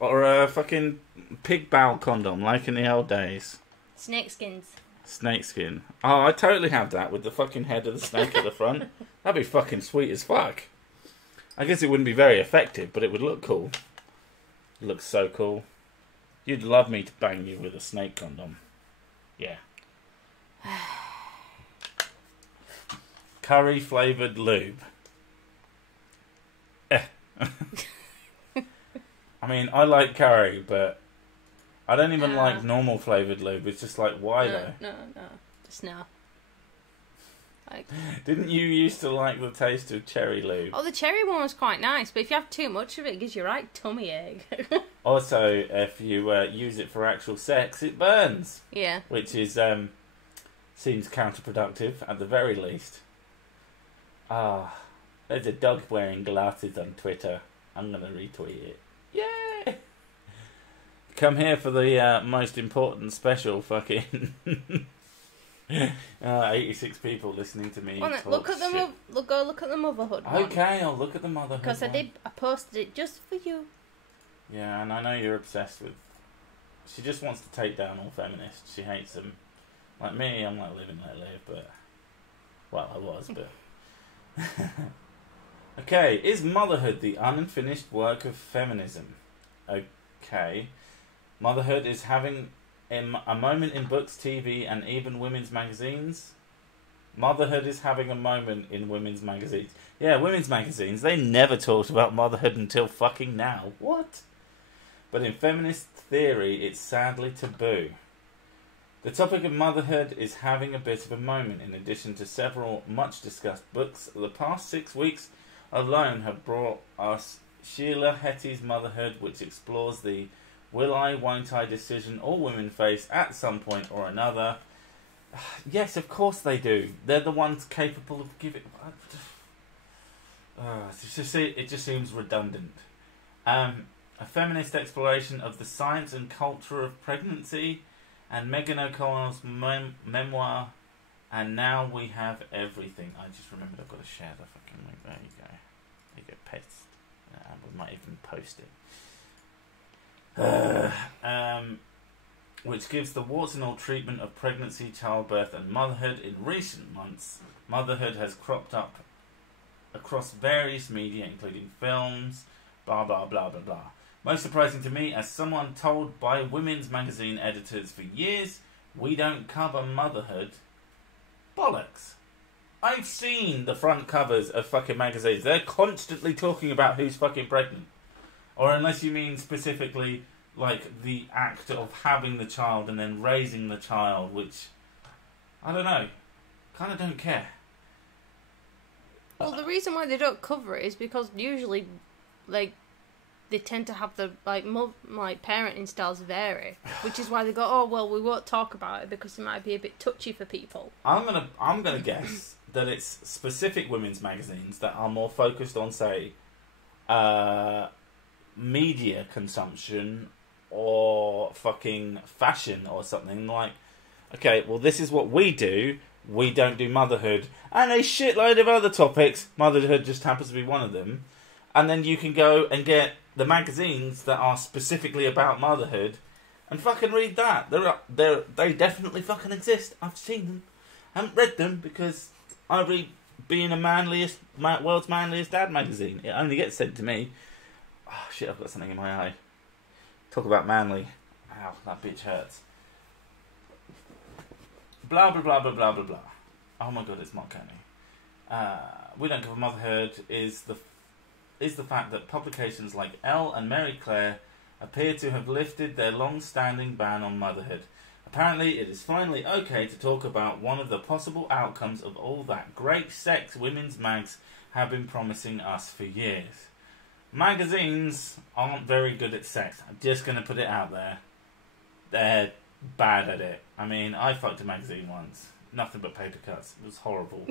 Or a fucking pig bowel condom, like in the old days. Snakeskins. Snakeskin. Oh, I totally have that with the fucking head of the snake at the front. That'd be fucking sweet as fuck. I guess it wouldn't be very effective, but it would look cool. It looks so cool. You'd love me to bang you with a snake condom. Yeah. Curry flavoured lube. I mean, I like curry, but I don't even like normal flavoured lube. It's just like, why though? No. Just no. Like, didn't you used to like the taste of cherry lube? Oh, the cherry one was quite nice, but if you have too much of it, it gives you a right tummy ache. Also, if you use it for actual sex, it burns. Yeah. Which is seems counterproductive at the very least. There's a dog wearing glasses on Twitter. I'm gonna retweet it. Yay! Come here for the most important special fucking 86 people listening to me. Well, look at the look at the motherhood one. Okay, I'll look at the motherhood. Because I posted it just for you. Yeah, and I know you're obsessed with. She just wants to take down all feminists. She hates them. Like me, I'm like living let live, but well, I was, but. Okay, is motherhood the unfinished work of feminism? Okay. Motherhood is having a moment in books, TV, and even women's magazines. Motherhood is having a moment in women's magazines. Yeah, women's magazines, they never talked about motherhood until fucking now. What? But in feminist theory, it's sadly taboo. The topic of motherhood is having a bit of a moment. In addition to several much-discussed books, the past 6 weeks alone have brought us Sheila Hetty's Motherhood, which explores the will I, won't I decision all women face at some point or another. Yes, of course they do. They're the ones capable of giving... it just seems redundant. A feminist exploration of the science and culture of pregnancy, and Megan O'Connell's memoir, and now we have everything. I just remembered I've got to share the fucking link. There you go. There you go, paste. We might even post it. Which gives the warts and all treatment of pregnancy, childbirth, and motherhood. In recent months, motherhood has cropped up across various media, including films, blah, blah, blah, blah, blah. Most surprising to me, as someone told by women's magazine editors for years, we don't cover motherhood. Bollocks. I've seen the front covers of fucking magazines. They're constantly talking about who's fucking pregnant. Or unless you mean specifically, like, the act of having the child and then raising the child, which, I don't know, kind of don't care. Well, the reason why they don't cover it is because usually, like, they tend to have the, like, parenting styles vary, which is why they go, oh, well, we won't talk about it because it might be a bit touchy for people. I'm gonna guess that it's specific women's magazines that are more focused on, say, media consumption or fucking fashion or something. Like, okay, well, this is what we do. We don't do motherhood and a shitload of other topics. Motherhood just happens to be one of them. And then you can go and get the magazines that are specifically about motherhood and fucking read that. They definitely fucking exist. I've seen them. I haven't read them because I read Being a World's Manliest Dad magazine. It only gets sent to me. Oh shit, I've got something in my eye. Talk about manly. Ow, that bitch hurts. Blah blah blah blah blah blah blah. Oh my god, it's Mark Coney. We Don't Cover Motherhood is the fact that publications like Elle and Mary Claire appear to have lifted their long-standing ban on motherhood. Apparently, it is finally okay to talk about one of the possible outcomes of all that great sex women's mags have been promising us for years. Magazines aren't very good at sex. I'm just going to put it out there. They're bad at it. I mean, I fucked a magazine once. Nothing but paper cuts. It was horrible.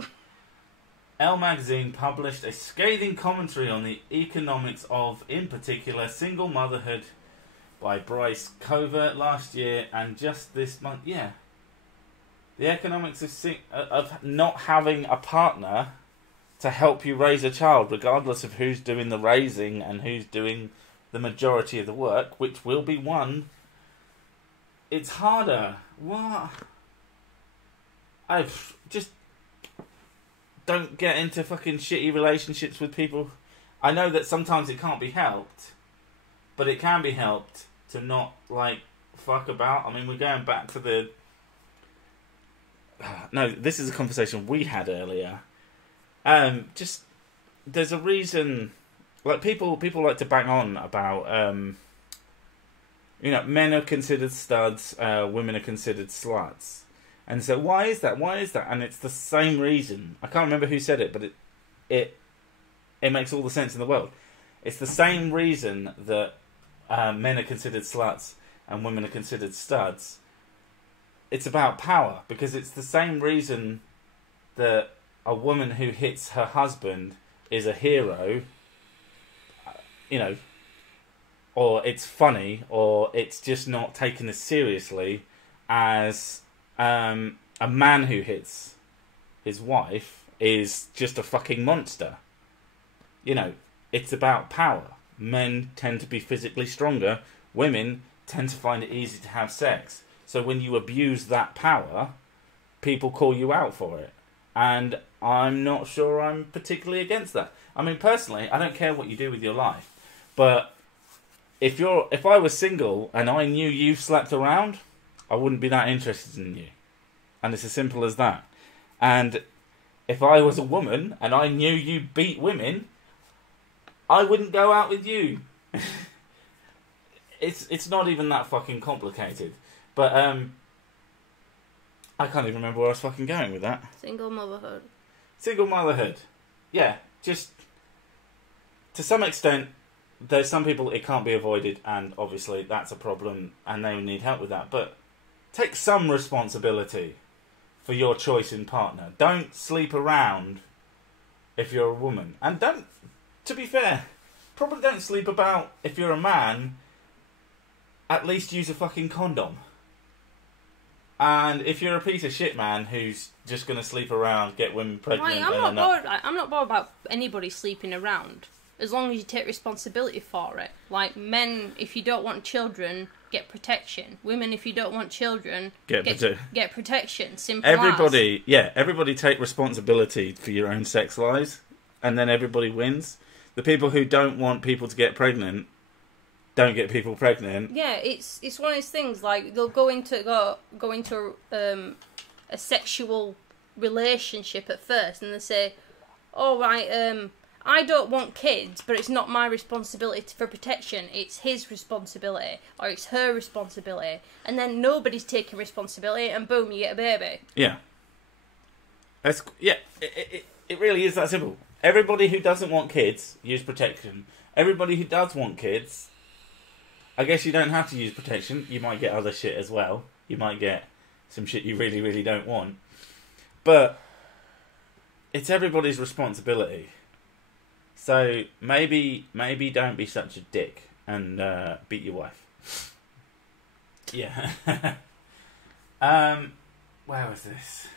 Elle magazine published a scathing commentary on the economics of, in particular, single motherhood by Bryce Covert last year, and just this month, the economics of not having a partner to help you raise a child, regardless of who's doing the raising and who's doing the majority of the work, which will be one. It's harder. What? I just don't get into fucking shitty relationships with people. I know that sometimes it can't be helped, but it can be helped to not, like, fuck about. I mean, we're going back to the... No, this is a conversation we had earlier. Just, there's a reason... Like, people like to bang on about, men are considered studs, women are considered sluts. And so, why is that? Why is that? And it's the same reason. I can't remember who said it, but it makes all the sense in the world. It's the same reason that men are considered sluts and women are considered studs. It's about power, because it's the same reason that a woman who hits her husband is a hero, or it's funny, or it's just not taken as seriously as a man who hits his wife is just a fucking monster. It's about power. Men tend to be physically stronger. Women tend to find it easy to have sex. So when you abuse that power, people call you out for it. And I'm not sure I'm particularly against that. I mean, personally, I don't care what you do with your life. But if I was single and I knew you slept around, I wouldn't be that interested in you. And it's as simple as that. And if I was a woman and I knew you beat women, I wouldn't go out with you. It's not even that fucking complicated. But I can't even remember where I was fucking going with that. Single motherhood. Single motherhood. Yeah, just to some extent, there's some people it can't be avoided, and obviously that's a problem, and they need help with that. But take some responsibility for your choice in partner. Don't sleep around if you're a woman. And don't, to be fair, probably don't sleep about if you're a man. At least use a fucking condom. And if you're a piece of shit man who's just going to sleep around, get women pregnant... Right, I'm not bothered about anybody sleeping around, as long as you take responsibility for it. Like, men, if you don't want children, get protection. Women, if you don't want children, get protection. Simple Everybody take responsibility for your own sex lives, and then everybody wins. The people who don't want people to get pregnant don't get people pregnant. Yeah, it's one of those things, like, they'll go into a sexual relationship at first, and they say, "Oh right, I don't want kids, but it's not my responsibility for protection. It's his responsibility, or it's her responsibility." And then nobody's taking responsibility, and boom, you get a baby. Yeah. It really is that simple. Everybody who doesn't want kids, use protection. Everybody who does want kids, I guess you don't have to use protection. You might get other shit as well. You might get some shit you really, really don't want. But it's everybody's responsibility. So maybe don't be such a dick and beat your wife. Yeah. Where was this?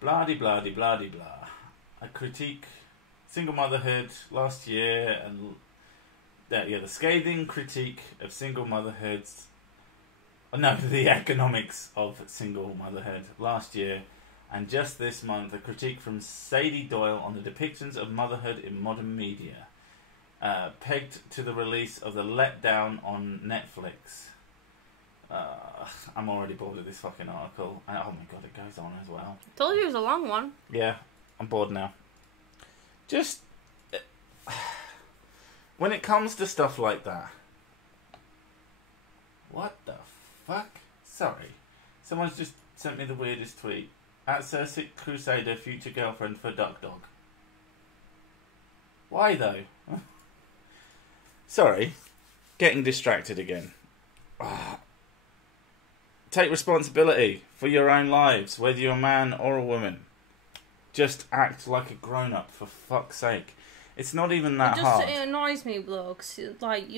Blah-de-blah-de-blah-de-blah. I critique single motherhood last year and the scathing critique of single motherhoods. No, the economics of single motherhood last year, and just this month a critique from Sadie Doyle on the depictions of motherhood in modern media, pegged to the release of The Letdown on Netflix. I'm already bored of this fucking article. Oh my god, it goes on as well. Told you it was a long one. Yeah, I'm bored now. Just when it comes to stuff like that, what the fuck? Sorry, someone's just sent me the weirdest tweet. At Cersei Crusader, future girlfriend for Duck Dog. Why though? Sorry, getting distracted again. Take responsibility for your own lives, whether you're a man or a woman. Just act like a grown-up, for fuck's sake. It's not even that hard. It annoys me, though, 'cause, like,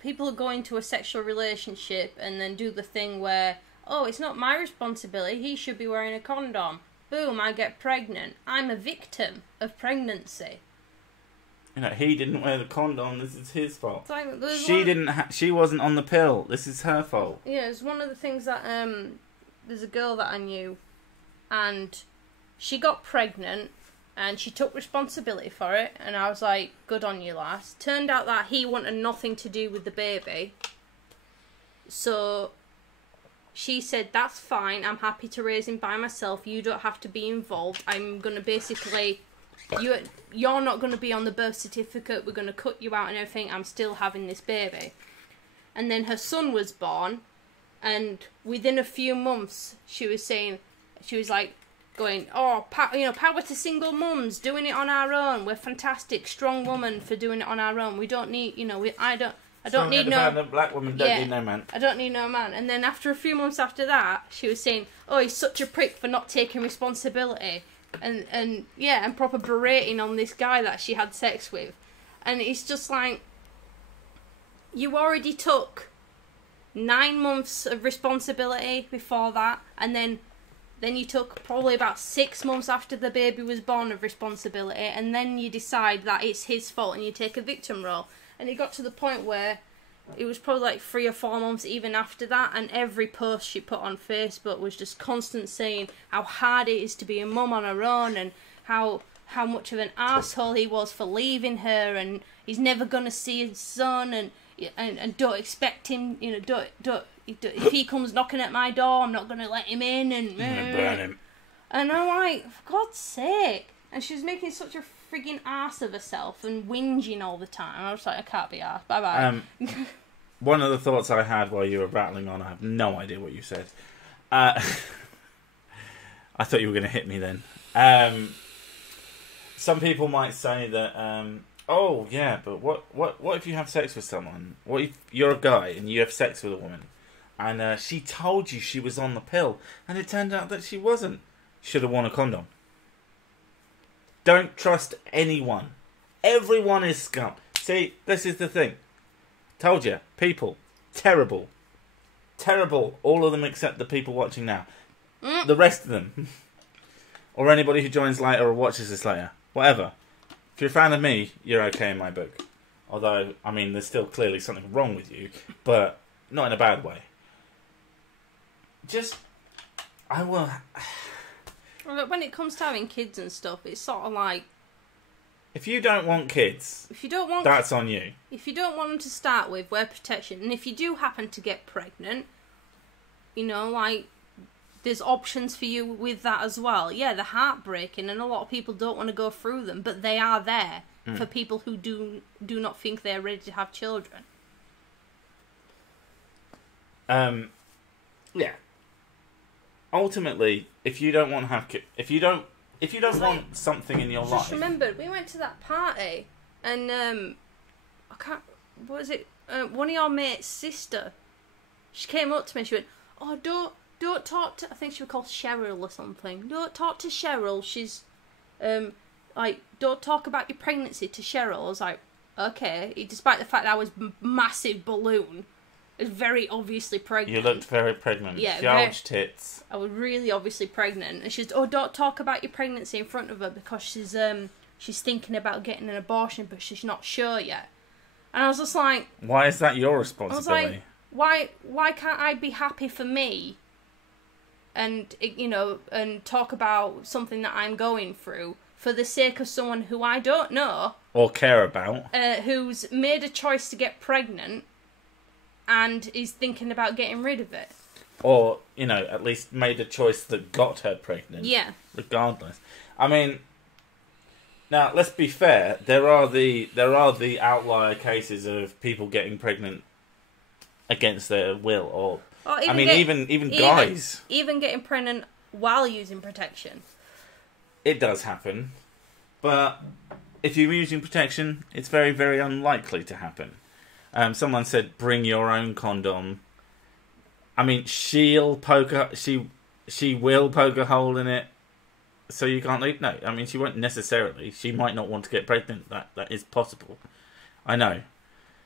people go into a sexual relationship and then do the thing where, oh, it's not my responsibility, he should be wearing a condom. Boom, I get pregnant. I'm a victim of pregnancy. You know, he didn't wear the condom, this is his fault. Like, She wasn't on the pill, this is her fault. Yeah, it's one of the things that, there's a girl that I knew, and she got pregnant, and she took responsibility for it, and I was like, good on you, lass. Turned out that he wanted nothing to do with the baby, so she said, that's fine, I'm happy to raise him by myself, you don't have to be involved, I'm going to basically... You're not going to be on the birth certificate, we're going to cut you out and everything, I'm still having this baby. And then her son was born, and within a few months, she was like, going, oh, power to single mums, doing it on our own, we're fantastic, strong woman for doing it on our own, we don't need, I don't need no... Black woman don't need no man. I don't need no man. And then after a few months after that, she was saying, oh, he's such a prick for not taking responsibility. And proper berating on this guy that she had sex with. And it's just like, you already took 9 months of responsibility before that, and then you took probably about 6 months after the baby was born of responsibility, and then you decide that it's his fault and you take a victim role. And it got to the point where it was probably like 3 or 4 months even after that, and every post she put on Facebook was just constant saying how hard it is to be a mum on her own, and how much of an arsehole he was for leaving her, and he's never gonna see his son, and don't expect him, don't if he comes knocking at my door, I'm not gonna let him in, and I'm gonna burn him. And I'm like, for God's sake. And she was making such a frigging ass of herself and whinging all the time. I was like, I can't be arsed. Bye-bye. One of the thoughts I had while you were rattling on, I have no idea what you said. I thought you were going to hit me then. Some people might say that, oh, yeah, but what if you have sex with someone? What if you're a guy and you have sex with a woman, and she told you she was on the pill, and it turned out that she wasn't? Should have worn a condom. Don't trust anyone. Everyone is scum. See, this is the thing. Told you. People. Terrible. Terrible. All of them except the people watching now. The rest of them. Or anybody who joins later or watches this later. Whatever. If you're a fan of me, you're okay in my book. Although, I mean, there's still clearly something wrong with you. But not in a bad way. I will... When it comes to having kids and stuff, it's sort of like... If you don't want kids, that's on you. If you don't want them to start with, wear protection. And if you do happen to get pregnant, there's options for you with that as well. Yeah, they're heartbreaking, and a lot of people don't want to go through them, but they are there for people who do not think they're ready to have children. Yeah. Ultimately, if you don't want to have if you don't want something in your life. Just remembered, we went to that party, and I can't. What was it? One of your mate's sister. She came up to me. She went, "Oh, don't talk to." I think she was called Cheryl or something. Don't talk to Cheryl. She's, like, don't talk about your pregnancy to Cheryl. I was like, okay. Despite the fact that I was massive balloon. I was very obviously pregnant. You looked very pregnant. Yeah, Huge tits. I was really obviously pregnant. And she's, oh, don't talk about your pregnancy in front of her because she's thinking about getting an abortion, but she's not sure yet. And I was just like... Why is that your responsibility? I was like, why can't I be happy for me? And, you know, and talk about something that I'm going through for the sake of someone who I don't know. Or care about. Who's made a choice to get pregnant and is thinking about getting rid of it. Or, you know, at least made a choice that got her pregnant. Yeah. Regardless. I mean, now, let's be fair. There are the outlier cases of people getting pregnant against their will. Or I mean, even guys. Even getting pregnant while using protection. It does happen. But if you're using protection, it's very, very unlikely to happen. Someone said, bring your own condom. I mean, she will poke a hole in it, so you can't leave. No, I mean, she won't necessarily. She might not want to get pregnant. That is possible. I know.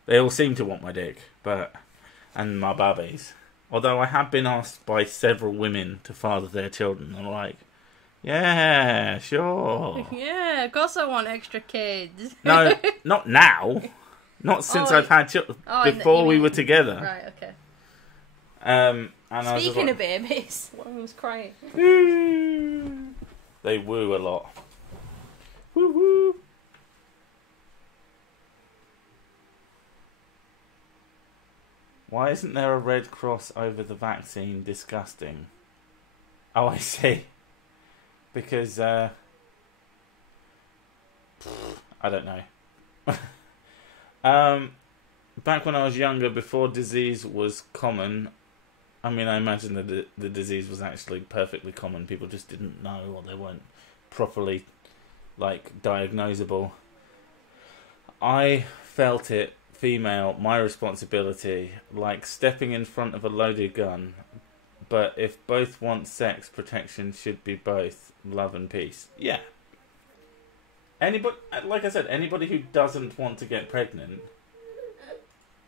They all seem to want my dick, and my bubbies. Although I have been asked by several women to father their children. I'm like, yeah, sure. Yeah, of course I want extra kids. No, not now. Not since I've had children. Before we were together. Right, okay. And Speaking of babies, one was crying. They woo a lot. Woo woo. Why isn't there a red cross over the vaccine? Disgusting. Oh, I see. Because, I don't know. Back when I was younger, before disease was common, I mean, I imagine that the disease was actually perfectly common. People just didn't know, or they weren't properly, like, diagnosable. I felt it, female, my responsibility, like stepping in front of a loaded gun. But if both want sex, protection should be both. Love and peace. Yeah. Anybody, like I said, anybody who doesn't want to get pregnant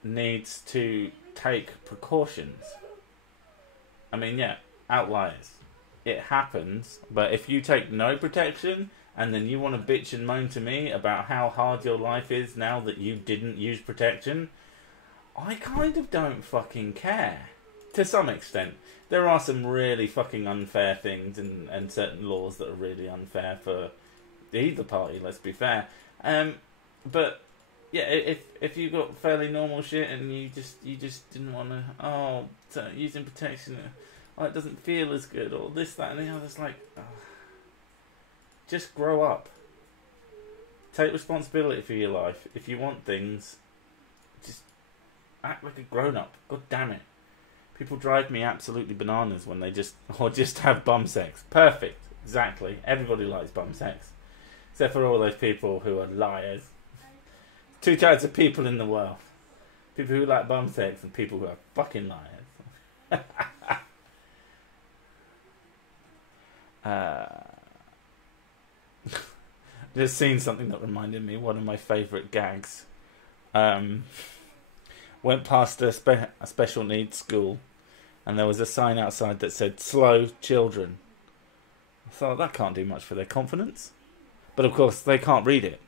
needs to take precautions. I mean, yeah, outliers. It happens, but if you take no protection and then you want to bitch and moan to me about how hard your life is now that you didn't use protection, I kind of don't fucking care. To some extent. There are some really fucking unfair things and certain laws that are really unfair for either party, let's be fair. But yeah, if you got fairly normal shit and you just didn't want to, using protection, it doesn't feel as good, or this, that, and the other, it's like, just grow up. Take responsibility for your life. If you want things, just act like a grown up. God damn it. People drive me absolutely bananas when they just have bum sex. Perfect. Exactly. Everybody likes bum sex. Except for all those people who are liars. Two types of people in the world. People who like bum sex and people who are fucking liars. Just seen something that reminded me of one of my favourite gags. Went past a special needs school and there was a sign outside that said, slow children. I thought, that can't do much for their confidence. But of course, they can't read it.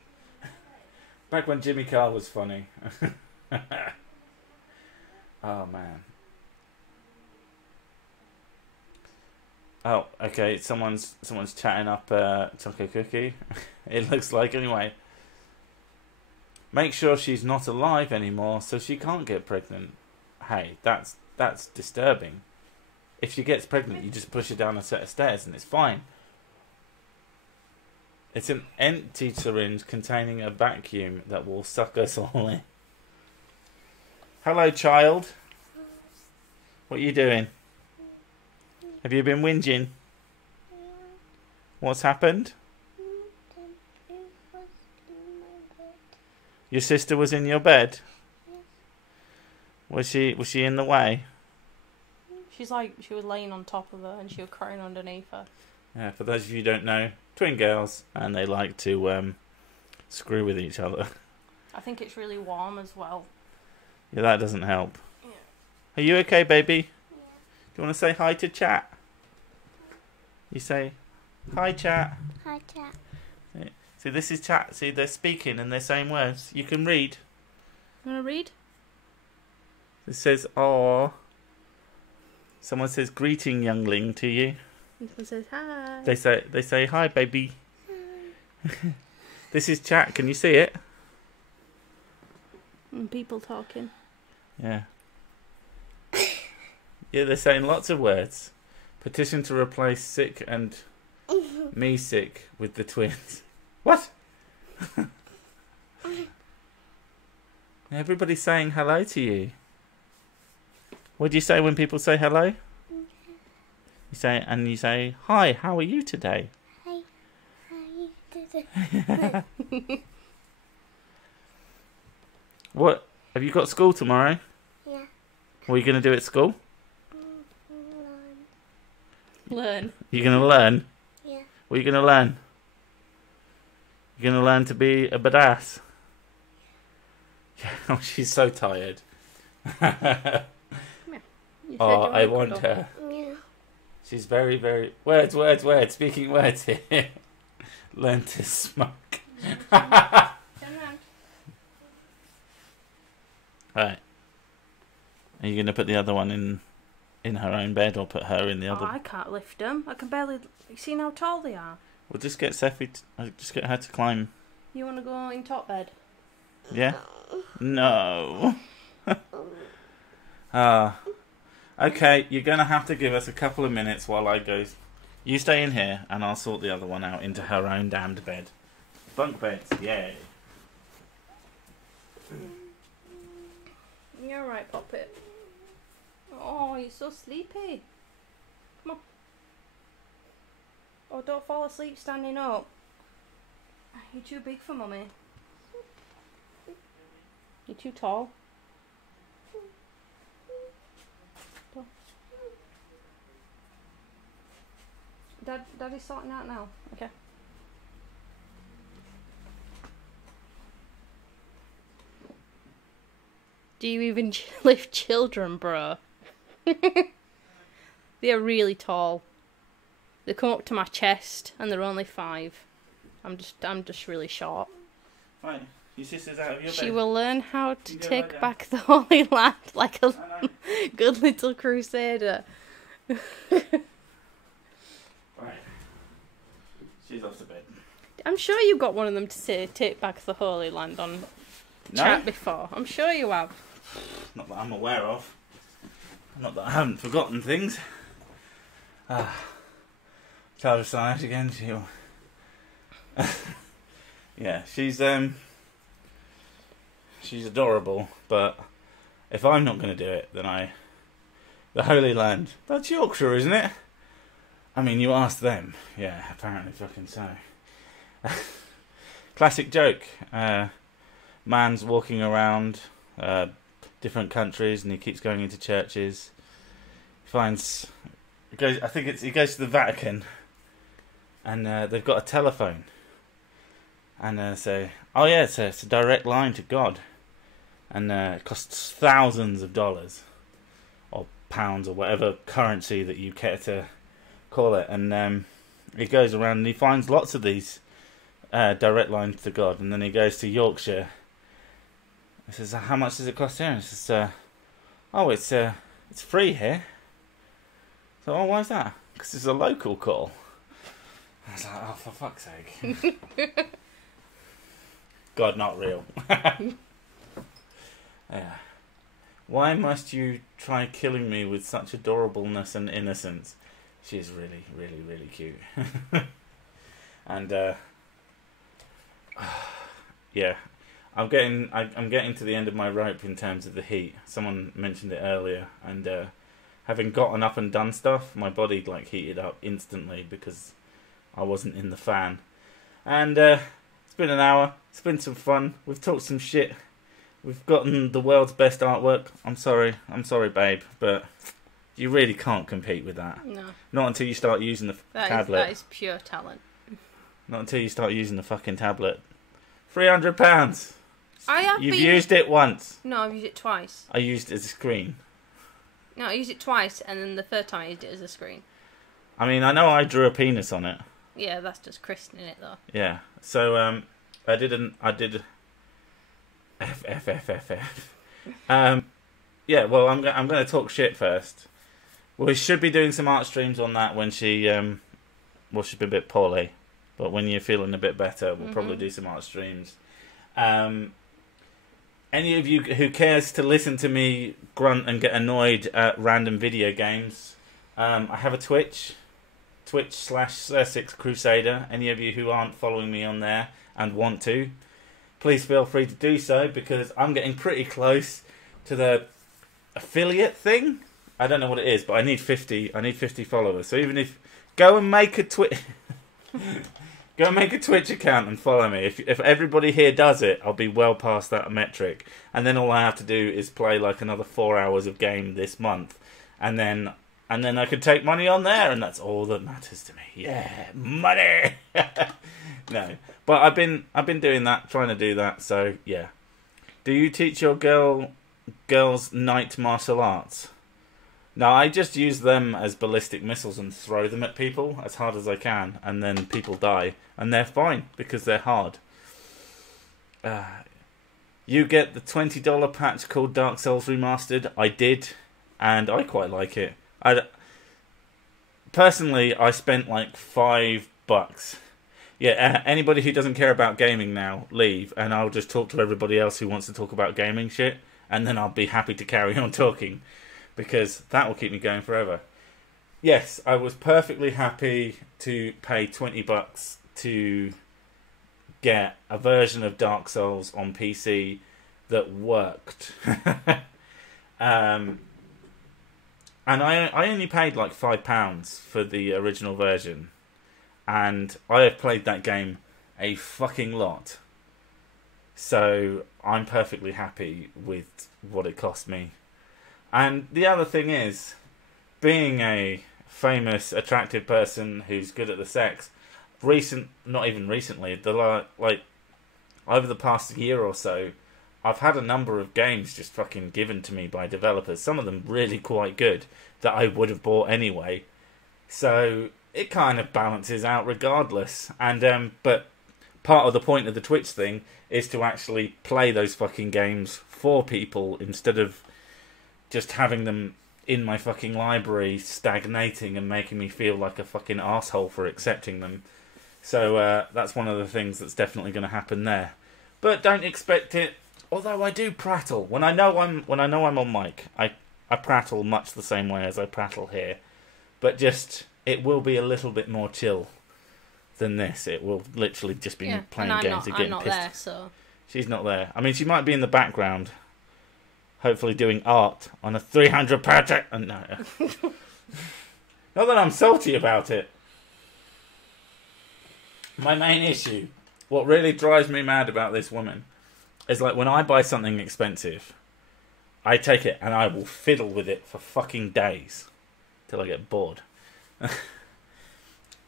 Back when Jimmy Carr was funny. Oh, man. Oh, okay, someone's chatting up Choco Cookie. It looks like, anyway. Make sure she's not alive anymore so she can't get pregnant. Hey, that's disturbing. if she gets pregnant, you just push her down a set of stairs and it's fine. It's an empty syringe containing a vacuum that will suck us all in. Hello, child. What are you doing? Have you been whinging? What's happened? Your sister was in your bed? Was she in the way? She's like, she was laying on top of her and she was crying underneath her. Yeah, for those of you who don't know, twin girls, and they like to screw with each other. I think it's really warm as well. Yeah, that doesn't help. Yeah. Are you okay, baby? Yeah. Do you want to say hi to chat? You say, hi, chat. Hi, Chat. See, this is chat. See, they're speaking and they're saying words. You can read. You want to read? It says, "Aw." Someone says, "Greeting, youngling," to you. Someone says hi. They say, "Hi, baby." This is chat. Can you see it? And people talking. Yeah. Yeah, they're saying lots of words. Petition to replace sick and me sick with the twins. What? Everybody's saying hello to you. What do you say when people say hello? You say, "Hi, how are you today?" Hi. Hi. What? Have you got school tomorrow? Yeah. What are you going to do at school? Learn. You're going to learn? Yeah. What are you going to learn? You're going to learn to be a badass? Yeah, oh, she's so tired. Oh, I want her. Yeah. She's very, very... Words. Speaking words here. Learn to smoke. Turn around. Right. Are you going to put the other one in her own bed or put her in the other? Oh, I can't lift them. I can barely... You seen how tall they are? We'll just get Seffi... just get her to climb. You want to go in top bed? Yeah? No. Okay, you're going to have to give us a couple of minutes while I go... You stay in here and I'll sort the other one out into her own damned bed. Bunk beds, yay. You're alright, Poppet. Oh, you're so sleepy. Come on. Oh, don't fall asleep standing up. You're too big for Mummy. You're too tall. Daddy's sorting out now. Okay. Do you even lift children, bro? They're really tall. They come up to my chest, and they're only 5. I'm just really short. Fine. Your sister's out of your bed. She will learn how to You go lie take down. back the Holy Land like a I know. good little crusader. Right. She's off to bed. I'm sure you got one of them to say take back the Holy Land on No? chat before. I'm sure you have. Not that I'm aware of. Not that I haven't forgotten things. Child of Science again, yeah, she's adorable, but if I'm not going to do it, then the Holy Land, that's Yorkshire, isn't it? I mean, you asked them. Yeah, apparently fucking so. Classic joke. Man's walking around different countries and he keeps going into churches. He finds... He goes to the Vatican and they've got a telephone. And say, oh yeah, it's a direct line to God. And it costs thousands of dollars. Or pounds or whatever currency that you care to call it. And he goes around and he finds lots of these direct lines to God. And then he goes to Yorkshire. He says, how much does it cost here? And he says, it's free here. So, oh, why is that? Because it's a local call. I was like, oh, for fuck's sake. God, not real. Yeah. Why must you try killing me with such adorableness and innocence? She's really, really, really cute. And yeah, I'm getting to the end of my rope in terms of the heat. Someone mentioned it earlier, and having gotten up and done stuff, my body like heated up instantly because I wasn't in the fan. And it's been an hour. It's been some fun. We've talked some shit. We've gotten the world's best artwork. I'm sorry, babe, but you really can't compete with that. No. Not until you start using the tablet. That is pure talent. Not until you start using the fucking tablet. £300. You've used it once. No, I've used it twice. I used it as a screen. No, I used it twice, and then the third time I used it as a screen. I mean, I know I drew a penis on it. Yeah, that's just christening it, though. Yeah. So, I did F. Yeah, well, I'm going to talk shit first. We should be doing some art streams on that when she, she's been a bit poorly. But when you're feeling a bit better, we'll probably do some art streams. Any of you who cares to listen to me grunt and get annoyed at random video games, I have a Twitch/Sir6Crusader. Any of you who aren't following me on there and want to, please feel free to do so, because I'm getting pretty close to the affiliate thing. I don't know what it is, but I need 50 followers. So even if go and make a Twitch account and follow me. If everybody here does it, I'll be well past that metric. And then all I have to do is play like another 4 hours of game this month, and then I could take money on there, and that's all that matters to me. Yeah, money. No, but I've been doing that, trying to do that. So yeah. Do you teach your girls night martial arts? No, I just use them as ballistic missiles and throw them at people as hard as I can, and then people die, and they're fine because they're hard. You get the $20 patch called Dark Souls Remastered. I did, and I quite like it. Personally, I spent like $5. Yeah, anybody who doesn't care about gaming now, leave, and I'll just talk to everybody else who wants to talk about gaming shit, and then I'll be happy to carry on talking, because that will keep me going forever. Yes, I was perfectly happy to pay $20 to get a version of Dark Souls on PC that worked. And I only paid like £5 for the original version. And I have played that game a fucking lot. So I'm perfectly happy with what it cost me. And the other thing is, being a famous, attractive person who's good at the sex, not even recently, over the past year or so, I've had a number of games just fucking given to me by developers. Some of them really quite good that I would have bought anyway. So it kind of balances out regardless. And but part of the point of the Twitch thing is to actually play those fucking games for people instead of just having them in my fucking library stagnating and making me feel like a fucking arsehole for accepting them. So that's one of the things that's definitely going to happen there. But don't expect it. Although I do prattle when I know I'm on mic. I prattle much the same way as I prattle here, but just it will be a little bit more chill than this. It will literally just be playing games and getting I'm not pissed. there, so She's not there. I mean, she might be in the background, hopefully doing art on a 300 project. No, not that I'm salty about it. My main issue, what really drives me mad about this woman, is like when I buy something expensive, I take it and I will fiddle with it for fucking days till I get bored.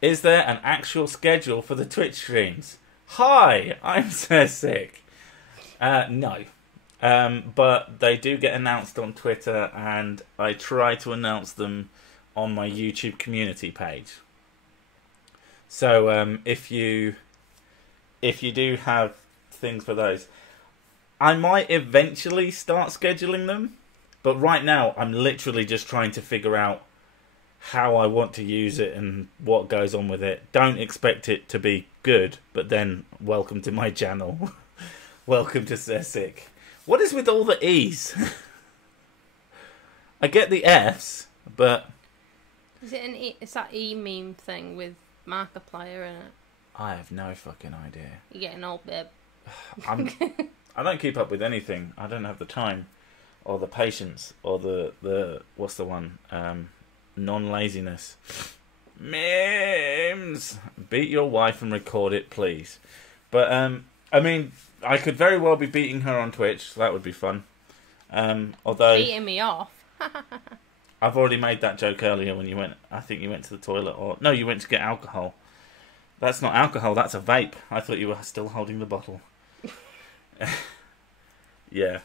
Is there an actual schedule for the Twitch streams? Hi, I'm so sick. No. But they do get announced on Twitter, and I try to announce them on my YouTube community page. So if you do have things for those, I might eventually start scheduling them, but right now I'm literally just trying to figure out how I want to use it and what goes on with it. Don't expect it to be good, but then welcome to my channel. Welcome to Sessic. What is with all the E's? I get the Fs, but Is it it's that meme thing with Markiplier in it? I have no fucking idea. You're getting old, babe. I don't keep up with anything. I don't have the time, or the patience, or the what's the one? Non-laziness. Memes. Beat your wife and record it, please. But I mean, I could very well be beating her on Twitch. So that would be fun. Although Beating me off. I've already made that joke earlier when you went. I think you went to the toilet, or no, you went to get alcohol. That's not alcohol. That's a vape. I thought you were still holding the bottle. Yeah.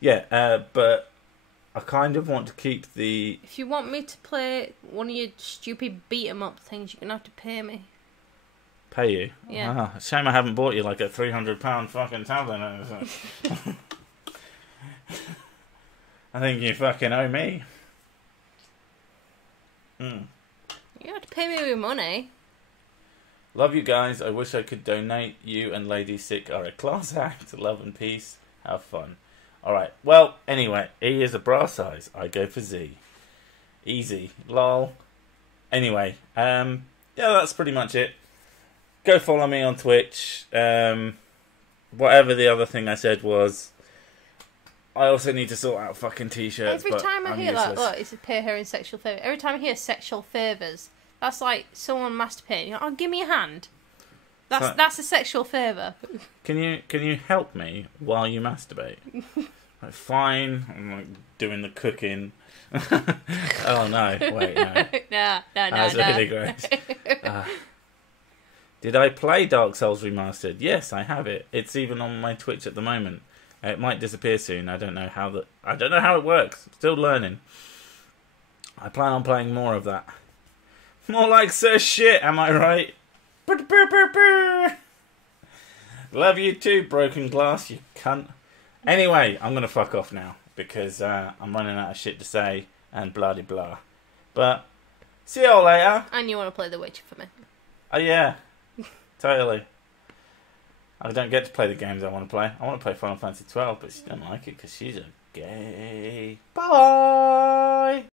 Yeah. But I kind of want to keep the. If you want me to play one of your stupid beat 'em up things, you're gonna have to pay me. Pay you? Yeah. Ah, shame I haven't bought you like a £300 fucking tablet. I think you fucking owe me. You have to pay me with money. Love you guys. I wish I could donate. You and Lady Sick are a class act. Love and peace. Have fun. Alright. Well, anyway, E is a bra size. I go for Z. Easy. Lol. Anyway, yeah, that's pretty much it. Go follow me on Twitch. Whatever the other thing I said was, I also need to sort out fucking t-shirts. Every time I I'm hear useless. look, it's a pay her in sexual favour. Every time I hear sexual favours, that's like someone masturbating. Oh, give me a hand. That's a sexual favour. Can you help me while you masturbate? Like, fine. I'm like doing the cooking. Oh no! Wait, no. No. That's really gross. Did I play Dark Souls Remastered? Yes, I have it. It's even on my Twitch at the moment. It might disappear soon. I don't know how it works. Still learning. I plan on playing more of that. More like Sir Shit, am I right? Love you too, Broken Glass, you cunt. Anyway, I'm gonna fuck off now because I'm running out of shit to say and blah de blah. But see you all later. And you want to play The Witcher for me? Oh yeah, totally. I don't get to play the games I want to play. I want to play Final Fantasy 12, but she don't like it because she's a gay. Bye.